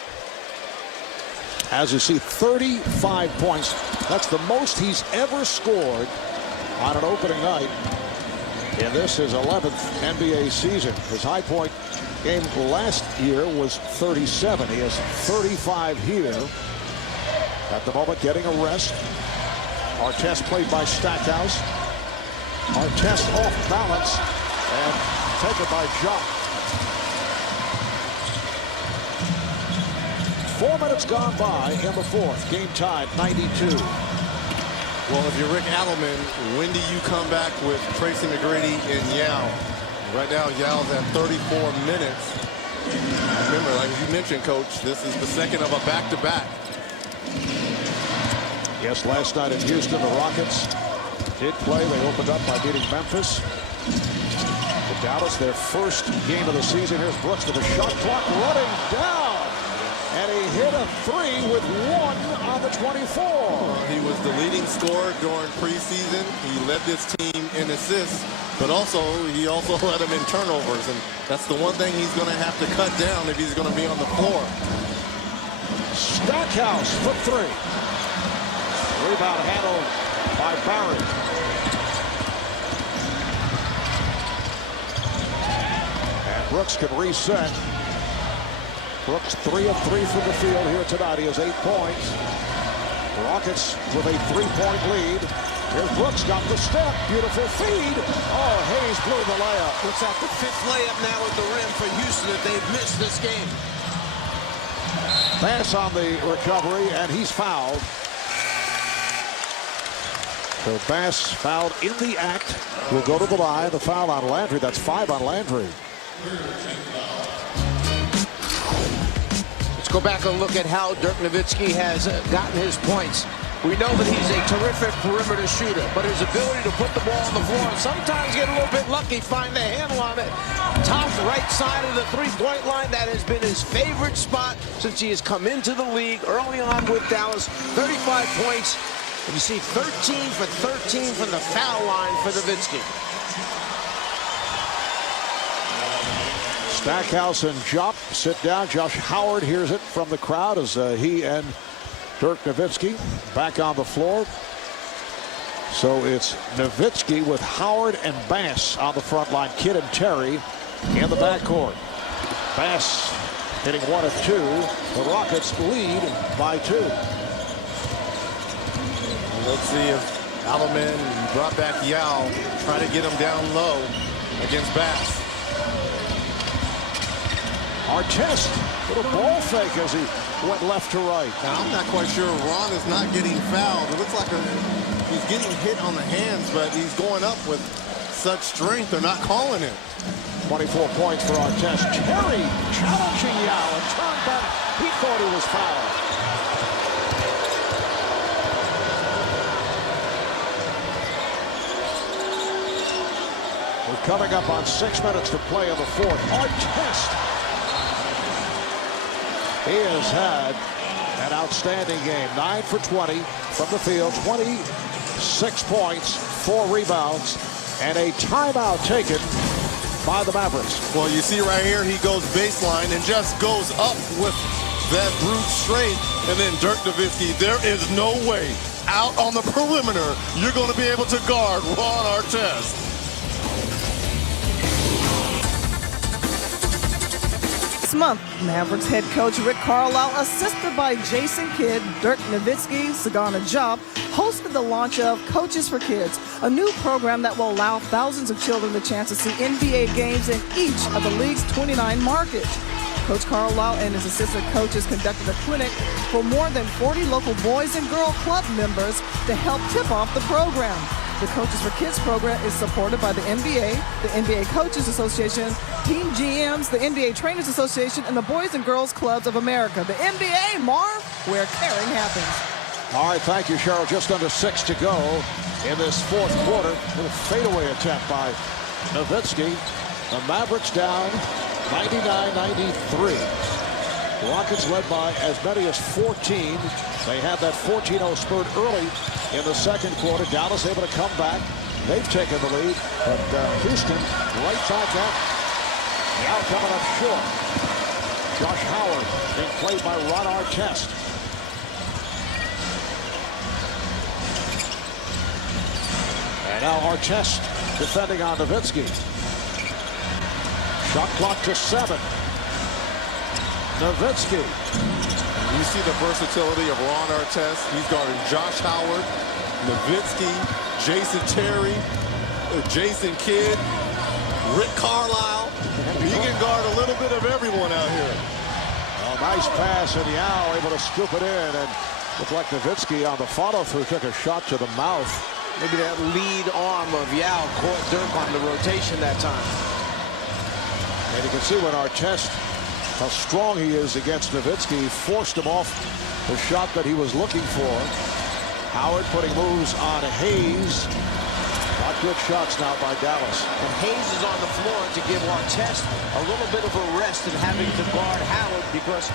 as you see, 35 points. That's the most he's ever scored on an opening night in this, his 11th NBA season. His high point game last year was 37. He has 35 here. At the moment, getting a rest. Artest played by Stackhouse. Artest off balance and taken by Jock. 4 minutes gone by in the fourth. Game tied 92. Well, if you're Rick Alleman, when do you come back with Tracy McGrady and Yao? Right now, Yao's at 34 minutes. Remember, like you mentioned, Coach, this is the second of a back-to-back. Yes, last night in Houston, the Rockets did play. They opened up by beating Memphis. The Dallas, their first game of the season. Here's Brooks with the shot clock running down. And he hit a three with 1 on the 24. He was the leading scorer during preseason. He led this team in assists, but he also led them in turnovers. And that's the one thing he's going to have to cut down if he's going to be on the floor. Stackhouse for three. Rebound handled by Barry. And Brooks can reset. Brooks 3 of 3 from the field here tonight. He has 8 points. The Rockets with a 3-point lead. Here's Brooks, got the step. Beautiful feed. Oh, Hayes blew the layup. Looks like the 5th layup now at the rim for Houston that they've missed this game. Pass on the recovery, and he's fouled. So Bass fouled in the act. Will go to the line. The foul on Landry. That's 5 on Landry. Let's go back and look at how Dirk Nowitzki has gotten his points. We know that he's a terrific perimeter shooter, but his ability to put the ball on the floor and sometimes get a little bit lucky, find the handle on it. Top right side of the three-point line, that has been his favorite spot since he has come into the league early on with Dallas. 35 points. And you see 13 for 13 from the foul line for Nowitzki. Stackhouse and Jop sit down. Josh Howard hears it from the crowd as he and Dirk Nowitzki back on the floor. So it's Nowitzki with Howard and Bass on the front line. Kidd and Terry in the backcourt. Bass hitting 1 of 2. The Rockets lead by 2. Let's see if Alleman brought back Yao, try to get him down low against Bass. Artest, little ball fake as he went left to right. Now, I'm not quite sure. Ron is not getting fouled. It looks like he's getting hit on the hands, but he's going up with such strength. They're not calling him. 24 points for Artest. Terry challenging Yao and turned back. He thought he was fouled. Coming up on 6 minutes to play in the fourth. Artest. He has had an outstanding game. 9 for 20 from the field. 26 points, 4 rebounds, and a timeout taken by the Mavericks. Well, you see right here, he goes baseline and just goes up with that brute straight. And then Dirk Nowitzki, there is no way out on the perimeter you're going to be able to guard Ron Artest. This month, Mavericks head coach Rick Carlisle, assisted by Jason Kidd, Dirk Nowitzki, Sagana Diop, hosted the launch of Coaches for Kids, a new program that will allow thousands of children the chance to see NBA games in each of the league's 29 markets. Coach Carlisle and his assistant coaches conducted a clinic for more than 40 local boys and girl club members to help tip off the program. The Coaches for Kids program is supported by the NBA, the NBA Coaches Association, Team GMs, the NBA Trainers Association, and the Boys and Girls Clubs of America. The NBA, Marv, where caring happens. All right, thank you, Cheryl. Just under 6 to go in this fourth quarter. A little fadeaway attempt by Nowitzki. The Mavericks down 99-93. Rockets led by as many as 14. They had that 14-0 spurt early in the second quarter. Dallas able to come back. They've taken the lead, but Houston right back up. Now coming up short. Josh Howard being played by Ron Artest. And now Artest defending on Nowitzki. Shot clock to 7. Nowitzki. You see the versatility of Ron Artest. He's guarding Josh Howard, Nowitzki, Jason Terry, Jason Kidd, Rick Carlisle. He can guard a little bit of everyone out here. Oh, nice pass, and Yao able to scoop it in, and looked like Nowitzki on the follow-through took a shot to the mouth. Maybe that lead arm of Yao caught Dirk on the rotation that time. And you can see when Artest, how strong he is against Nowitzki, forced him off the shot that he was looking for. Howard putting moves on Hayes. Not good shots now by Dallas. And Hayes is on the floor to give Artest a little bit of a rest in having to guard Howard, because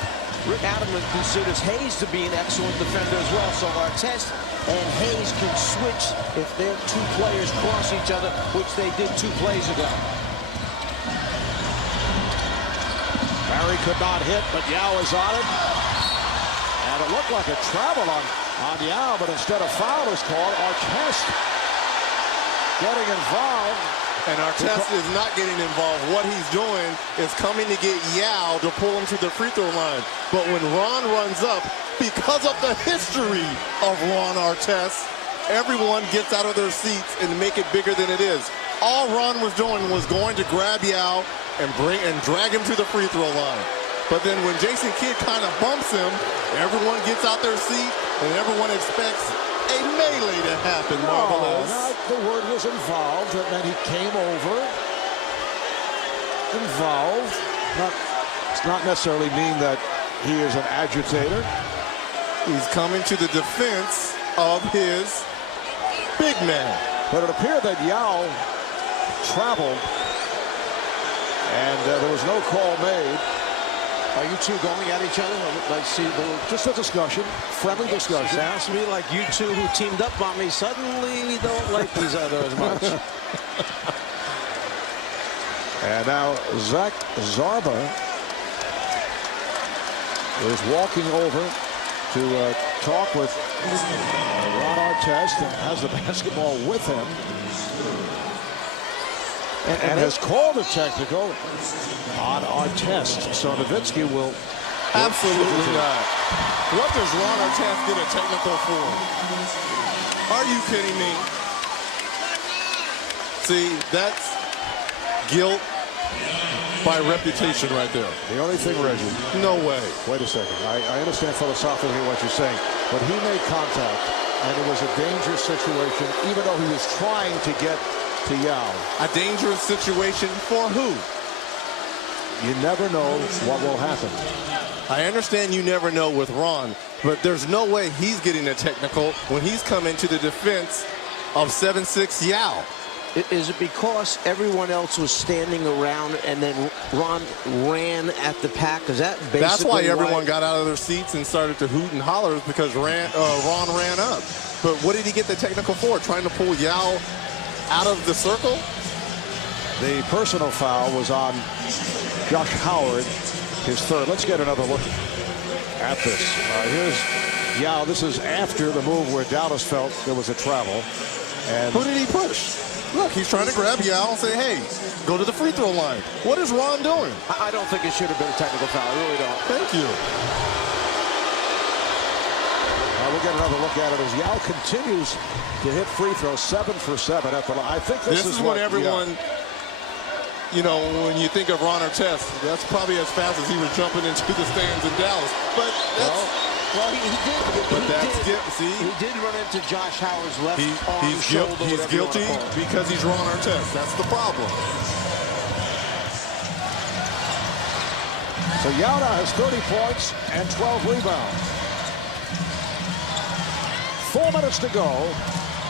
Rick Adelman considers Hayes to be an excellent defender as well. So Artest and Hayes can switch if their two players cross each other, which they did 2 plays ago. Barry could not hit, but Yao is on it. And it looked like a travel on Yao, but instead a foul is called. Artest getting involved. And Artest is not getting involved. What he's doing is coming to get Yao to pull him to the free throw line. But when Ron runs up, because of the history of Ron Artest, everyone gets out of their seats and make it bigger than it is. All Ron was doing was going to grab Yao and drag him to the free throw line. But then when Jason Kidd kind of bumps him, everyone gets out their seat and everyone expects a melee to happen. Marvelous. No, the word was involved. That meant he came over. Involved. Does not necessarily mean that he is an agitator. He's coming to the defense of his big man. But it appeared that Yao traveled, and there was no call made. Are you two going at each other? Let's see. Just a discussion, friendly discussion. Sounds to me like you two who teamed up on me suddenly don't like each other as much. And now Zach Zarba is walking over to talk with Ron Artest, and has the basketball with him. And has called a technical on Artest. So Nowitzki will... Absolutely not. What does Ron Artest get a technical for? Are you kidding me? See, that's guilt by reputation right there. The only thing, Reggie... No way. Wait a second. I understand philosophically what you're saying, but he made contact, and it was a dangerous situation, even though he was trying to get to Yao. A dangerous situation for who? You never know what will happen. I understand you never know with Ron, but there's no way he's getting a technical when he's coming to the defense of 7'6" Yao. Is it because everyone else was standing around and then Ron ran at the pack? Is that basically That's why everyone got out of their seats and started to hoot and holler, because Ron ran up. But what did he get the technical for? Trying to pull Yao out of the circle? The personal foul was on Josh Howard, his third. Let's get another look at this. Here's Yao. This is after the move where Dallas felt there was a travel. And who did he push? Look, he's trying to grab Yao and say, hey, go to the free throw line. What is Ron doing? I don't think it should have been a technical foul. I really don't. Thank you. We'll get another look at it as Yao continues to hit free throws, 7 for 7 at the line. I think this is when everyone, you know, when you think of Ron Artest, that's probably as fast as he was jumping into the stands in Dallas. But that's... Well, he did. But see? He did run into Josh Howard's left arm, he's shoulder, he's guilty because he's Ron Artest. That's the problem. So Yao now has 30 points and 12 rebounds. 4 minutes to go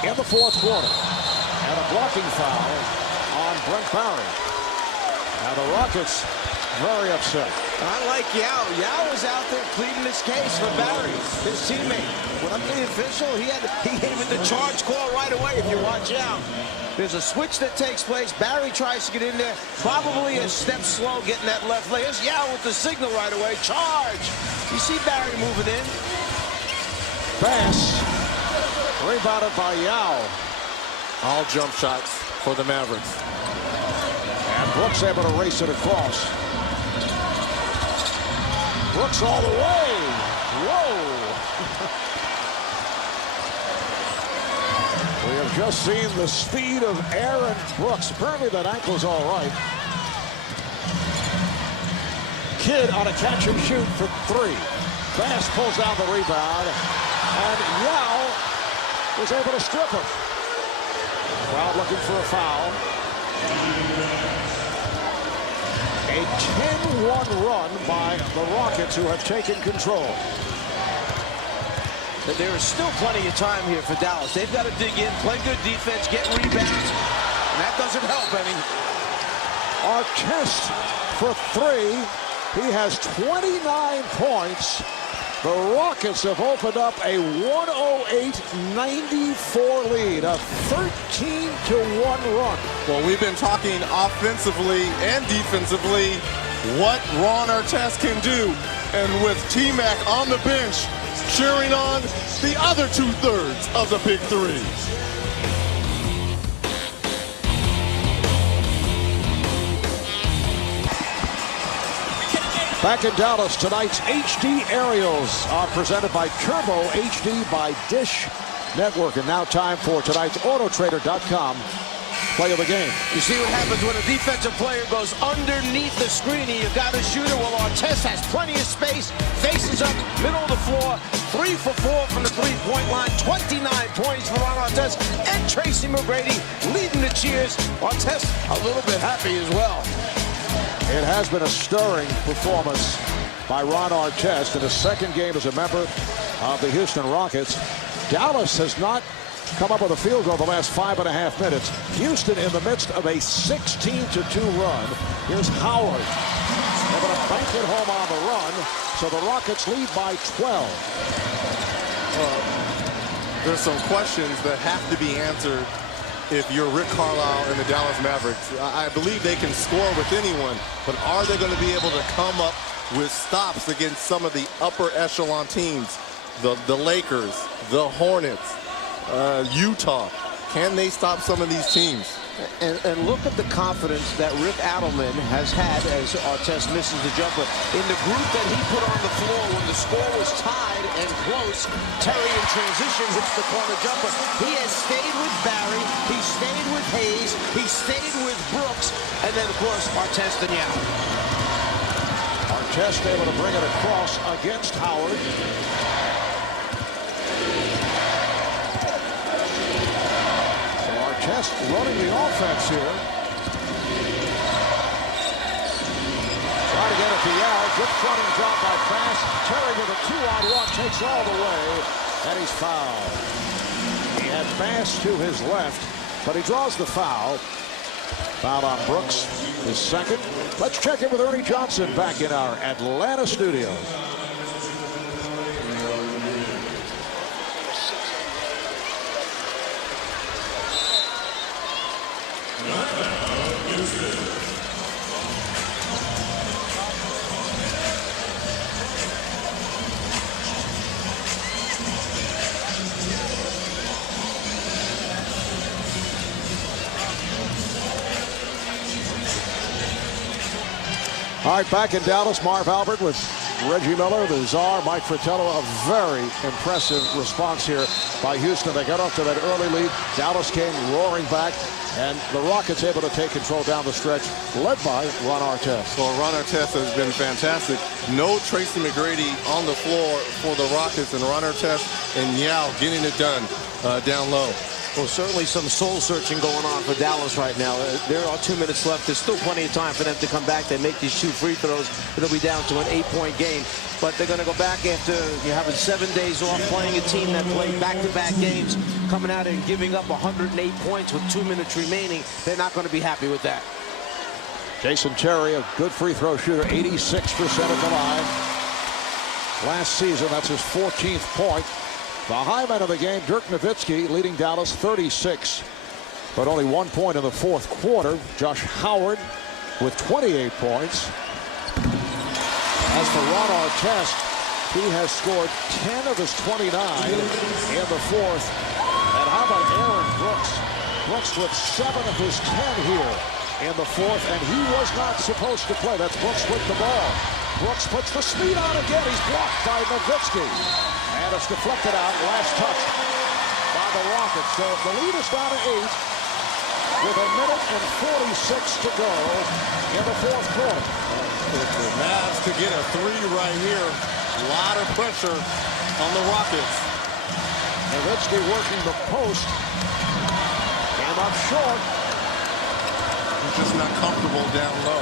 in the fourth quarter. And a blocking foul on Brent Barry. Now the Rockets very upset. I like Yao. Yao was out there pleading his case for Barry, his teammate. When I'm the official, he gave it the charge call right away if you watch out. There's a switch that takes place. Barry tries to get in there, probably a step slow getting that left leg. There's Yao with the signal right away. Charge! You see Barry moving in. Bass rebounded by Yao. All jump shots for the Mavericks. And Brooks able to race it across. Brooks all the way. Whoa. We have just seen the speed of Aaron Brooks. Apparently that ankle's all right. Kidd on a catch and shoot for 3. Bass pulls down the rebound. And Yao was able to strip him. Crowd looking for a foul. A 10-1 run by the Rockets, who have taken control. There is still plenty of time here for Dallas. They've got to dig in, play good defense, get rebounds, and that doesn't help any. Artest for 3. He has 29 points. The Rockets have opened up a 108-94 lead, a 13-1 run. Well, we've been talking offensively and defensively what Ron Artest can do. And with T-Mac on the bench, cheering on the other 2/3 of the Big Three. Back in Dallas, tonight's HD Aerials are presented by Turbo HD by Dish Network. And now time for tonight's Autotrader.com play of the game. You see what happens when a defensive player goes underneath the screen and you've got a shooter. Well, Artest has plenty of space, faces up, middle of the floor, 3 for 4 from the three-point line, 29 points for Ron Artest, and Tracy McGrady leading the cheers. Artest a little bit happy as well. It has been a stirring performance by Ron Artest in his second game as a member of the Houston Rockets. Dallas has not come up with a field goal the last 5.5 minutes. Houston in the midst of a 16-2 run. Here's Howard. They're going to bank it home on the run, so the Rockets lead by 12. There's some questions that have to be answered if you're Rick Carlisle and the Dallas Mavericks. I believe they can score with anyone, but are they going to be able to come up with stops against some of the upper echelon teams? The Lakers, the Hornets, Utah. Can they stop some of these teams? And look at the confidence that Rick Adelman has had as Artest misses the jumper. In the group that he put on the floor when the score was tied and close, Terry in transition hits the corner jumper. He has stayed with Barry, he stayed with Hayes, he stayed with Brooks, and then, of course, Artest and Yao. Artest able to bring it across against Howard. Artest running the offense here. Trying to get it to Yao. Good fronting drop by Bass. Terry with a 2-on-1 takes all the way, and he's fouled. He had Bass to his left. but he draws the foul. Foul on Brooks, his second. Let's check in with Ernie Johnson back in our Atlanta studios. All right, back in Dallas, Marv Albert with Reggie Miller, the czar, Mike Fratello. A very impressive response here by Houston. They got off to that early lead. Dallas came roaring back, and the Rockets able to take control down the stretch, led by Ron Artest. Well, Ron Artest has been fantastic. No Tracy McGrady on the floor for the Rockets, and Ron Artest and Yao getting it done down low. Well, certainly some soul-searching going on for Dallas right now. There are 2 minutes left. There's still plenty of time for them to come back. They make these 2 free throws. It'll be down to an 8-point game. But they're going to go back after having 7 days off, playing a team that played back-to-back games, coming out and giving up 108 points with 2 minutes remaining. They're not going to be happy with that. Jason Terry, a good free throw shooter, 86% at the line. Last season, that's his 14th point. The high man of the game, Dirk Nowitzki, leading Dallas 36, but only 1 point in the fourth quarter. Josh Howard with 28 points. As for Ron Artest, he has scored 10 of his 29 in the fourth. And how about Aaron Brooks? Brooks with 7 of his 10 here in the fourth, and he was not supposed to play. That's Brooks with the ball. Brooks puts the speed on again. He's blocked by Nowitzki. And it's deflected out, last touch by the Rockets. So the lead is down to 8 with 1 minute and 46 to go in the fourth quarter. The Mavs to get a 3 right here. A lot of pressure on the Rockets. Nowitzki working the post. Came up short. He's just not comfortable down low.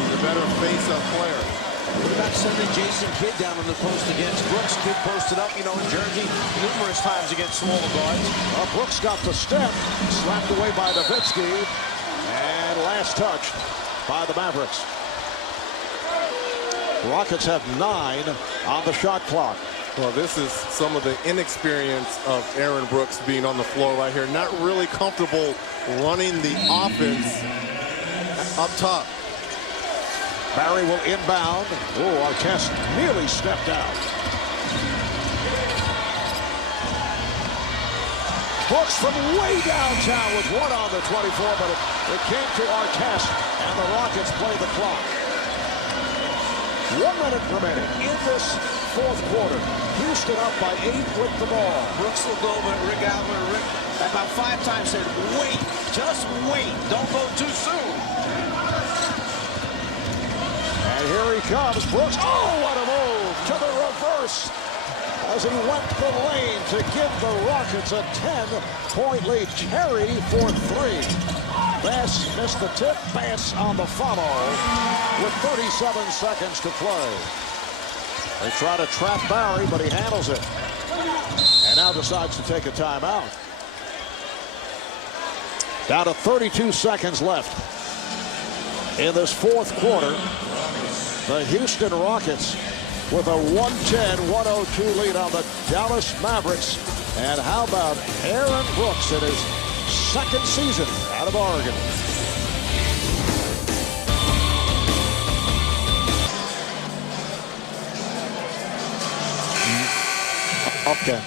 He's a better face-up player. What about sending Jason Kidd down on the post against Brooks? Kidd posted up, in Jersey numerous times against smaller guards. Well, Brooks got the step, slapped away by Nowitzki, and last touch by the Mavericks. Rockets have 9 on the shot clock. Well, this is some of the inexperience of Aaron Brooks being on the floor right here. Not really comfortable running the offense up top. Barry will inbound. Oh, Artest nearly stepped out. Brooks from way downtown with 1 on the 24, but it came to Artest, and the Rockets play the clock. 1 minute remaining in this fourth quarter. Houston up by 8 with the ball. Brooks looked over at Rick Allen. Rick about 5 times said, wait, just wait. Don't go too soon. And here he comes, Brooks. Oh, what a move to the reverse as he went the lane to give the Rockets a 10-point lead. Terry for 3. Bass missed the tip. Bass on the follow with 37 seconds to play. They try to trap Barry, but he handles it. And now decides to take a timeout. Down to 32 seconds left in this fourth quarter. The Houston Rockets with a 110-102 lead on the Dallas Mavericks. And how about Aaron Brooks in his second season out of Oregon? Okay.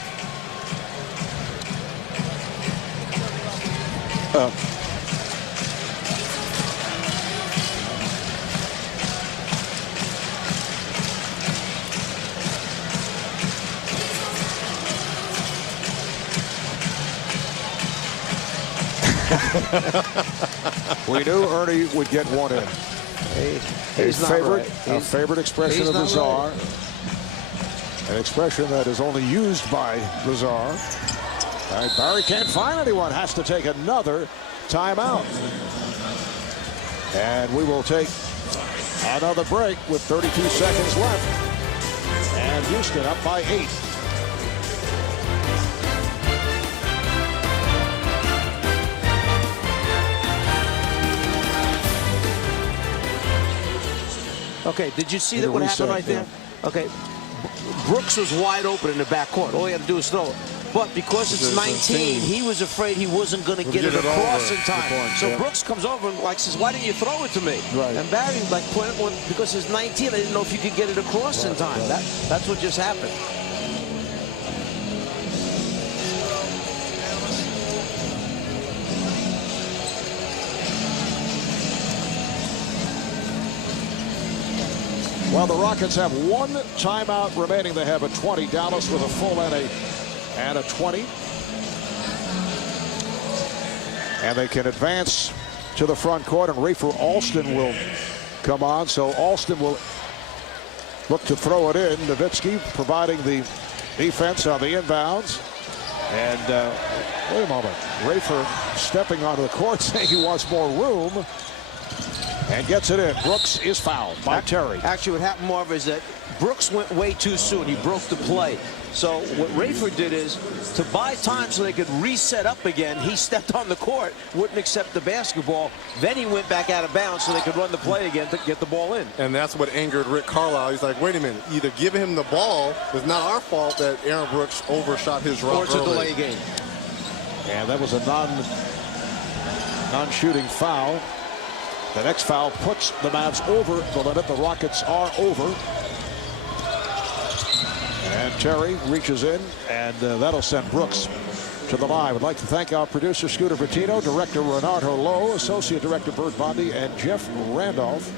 We knew Ernie would get one in. A favorite expression of the czar. Right. An expression that is only used by the czar. All right, Barry can't find anyone. Has to take another timeout. And we will take another break with 32 seconds left. And Houston up by 8. Okay, did you see In that the what happened reset, right there? Okay, Brooks was wide open in the backcourt. All he had to do was throw it. But because it's 19, he was afraid he wasn't going to get it across in time. So Brooks comes over and says, "Why didn't you throw it to me?" Right. And Barry because it's 19, I didn't know if you could get it across in time. That's what just happened. Well, the Rockets have one timeout remaining. They have a 20. Dallas with a full and a 20. And they can advance to the front court, and Rafer Alston will come on. So Alston will look to throw it in. Nowitzki providing the defense on the inbounds. And wait a moment. Rafer stepping onto the court saying he wants more room. And gets it in. Brooks is fouled by Terry. Actually, what happened, Marv, is that Brooks went way too soon. He broke the play. So what Rafer did is to buy time so they could reset up again. He stepped on the court, wouldn't accept the basketball. Then he went back out of bounds so they could run the play again to get the ball in. And that's what angered Rick Carlisle. He's like, wait a minute, either give him the ball. It's not our fault that Aaron Brooks overshot his run. Or it's a delay game. And that was a non-shooting foul. The next foul puts the Mavs over the limit. The Rockets are over. And Terry reaches in, and that'll send Brooks to the line. I'd like to thank our producer, Scooter Bertino, director Renato Lowe, associate director Bert Bondi, and Jeff Randolph.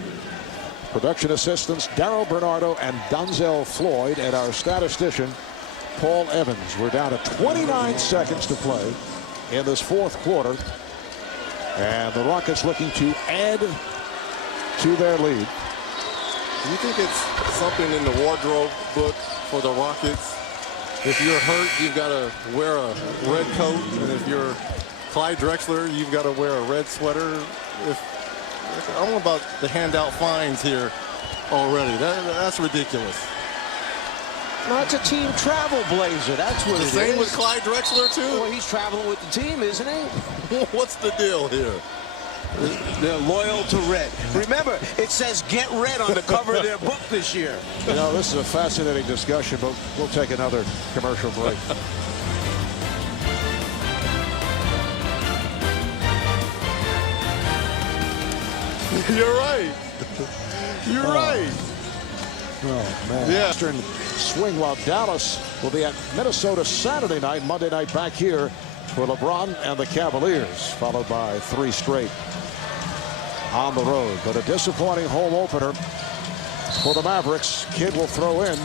Production assistants Darryl Bernardo and Donzel Floyd, and our statistician, Paul Evans. We're down to 29 seconds to play in this fourth quarter. And the Rockets looking to add to their lead. Do you think it's something in the wardrobe book for the Rockets? If you're hurt, you've got to wear a red coat. And if you're Clyde Drexler, you've got to wear a red sweater. I don't know about the handout fines here already. That's ridiculous. No, it's a team travel blazer. That's what it is. The same with Clyde Drexler, too? Well, he's traveling with the team, isn't he? What's the deal here? They're loyal to red. Remember, it says "Get Red" on the cover of their book this year. You know, this is a fascinating discussion, but we'll take another commercial break. You're right. You're right. Oh, man. Yeah. Eastern swing while Dallas will be at Minnesota Saturday night, Monday night back here for LeBron and the Cavaliers, followed by 3 straight on the road. But a disappointing home opener for the Mavericks. Kidd will throw in.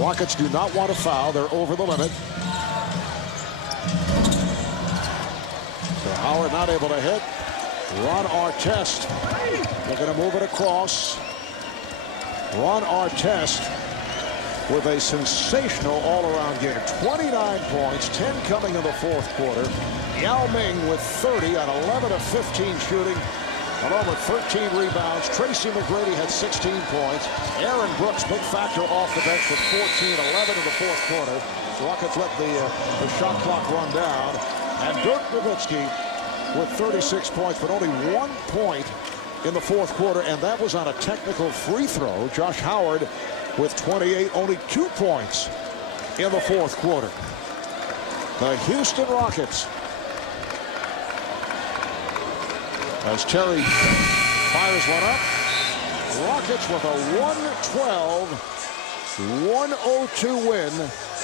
Rockets do not want to foul. They're over the limit. So Howard not able to hit. Ron Artest. They're going to move it across. Ron Artest with a sensational all-around game. 29 points, 10 coming in the fourth quarter. Yao Ming with 30 on 11 of 15 shooting, along with 13 rebounds. Tracy McGrady had 16 points. Aaron Brooks, big factor off the bench with 14, 11 in the fourth quarter. Rockets let the shot clock run down. And Dirk Nowitzki with 36 points, but only 1 point in the fourth quarter, and that was on a technical free throw. Josh Howard with 28, only 2 points in the fourth quarter. The Houston Rockets, as Terry fires one up, Rockets with a 112-102 win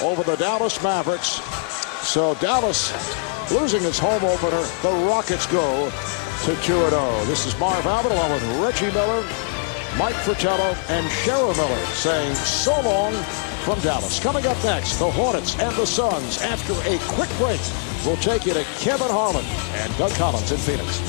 over the Dallas Mavericks. So Dallas losing its home opener. The Rockets go to 2-0. This is Marv Albert along with Reggie Miller, Mike Fratello, and Cheryl Miller saying so long from Dallas. Coming up next, the Hornets and the Suns. After a quick break, we'll take you to Kevin Harlan and Doug Collins in Phoenix.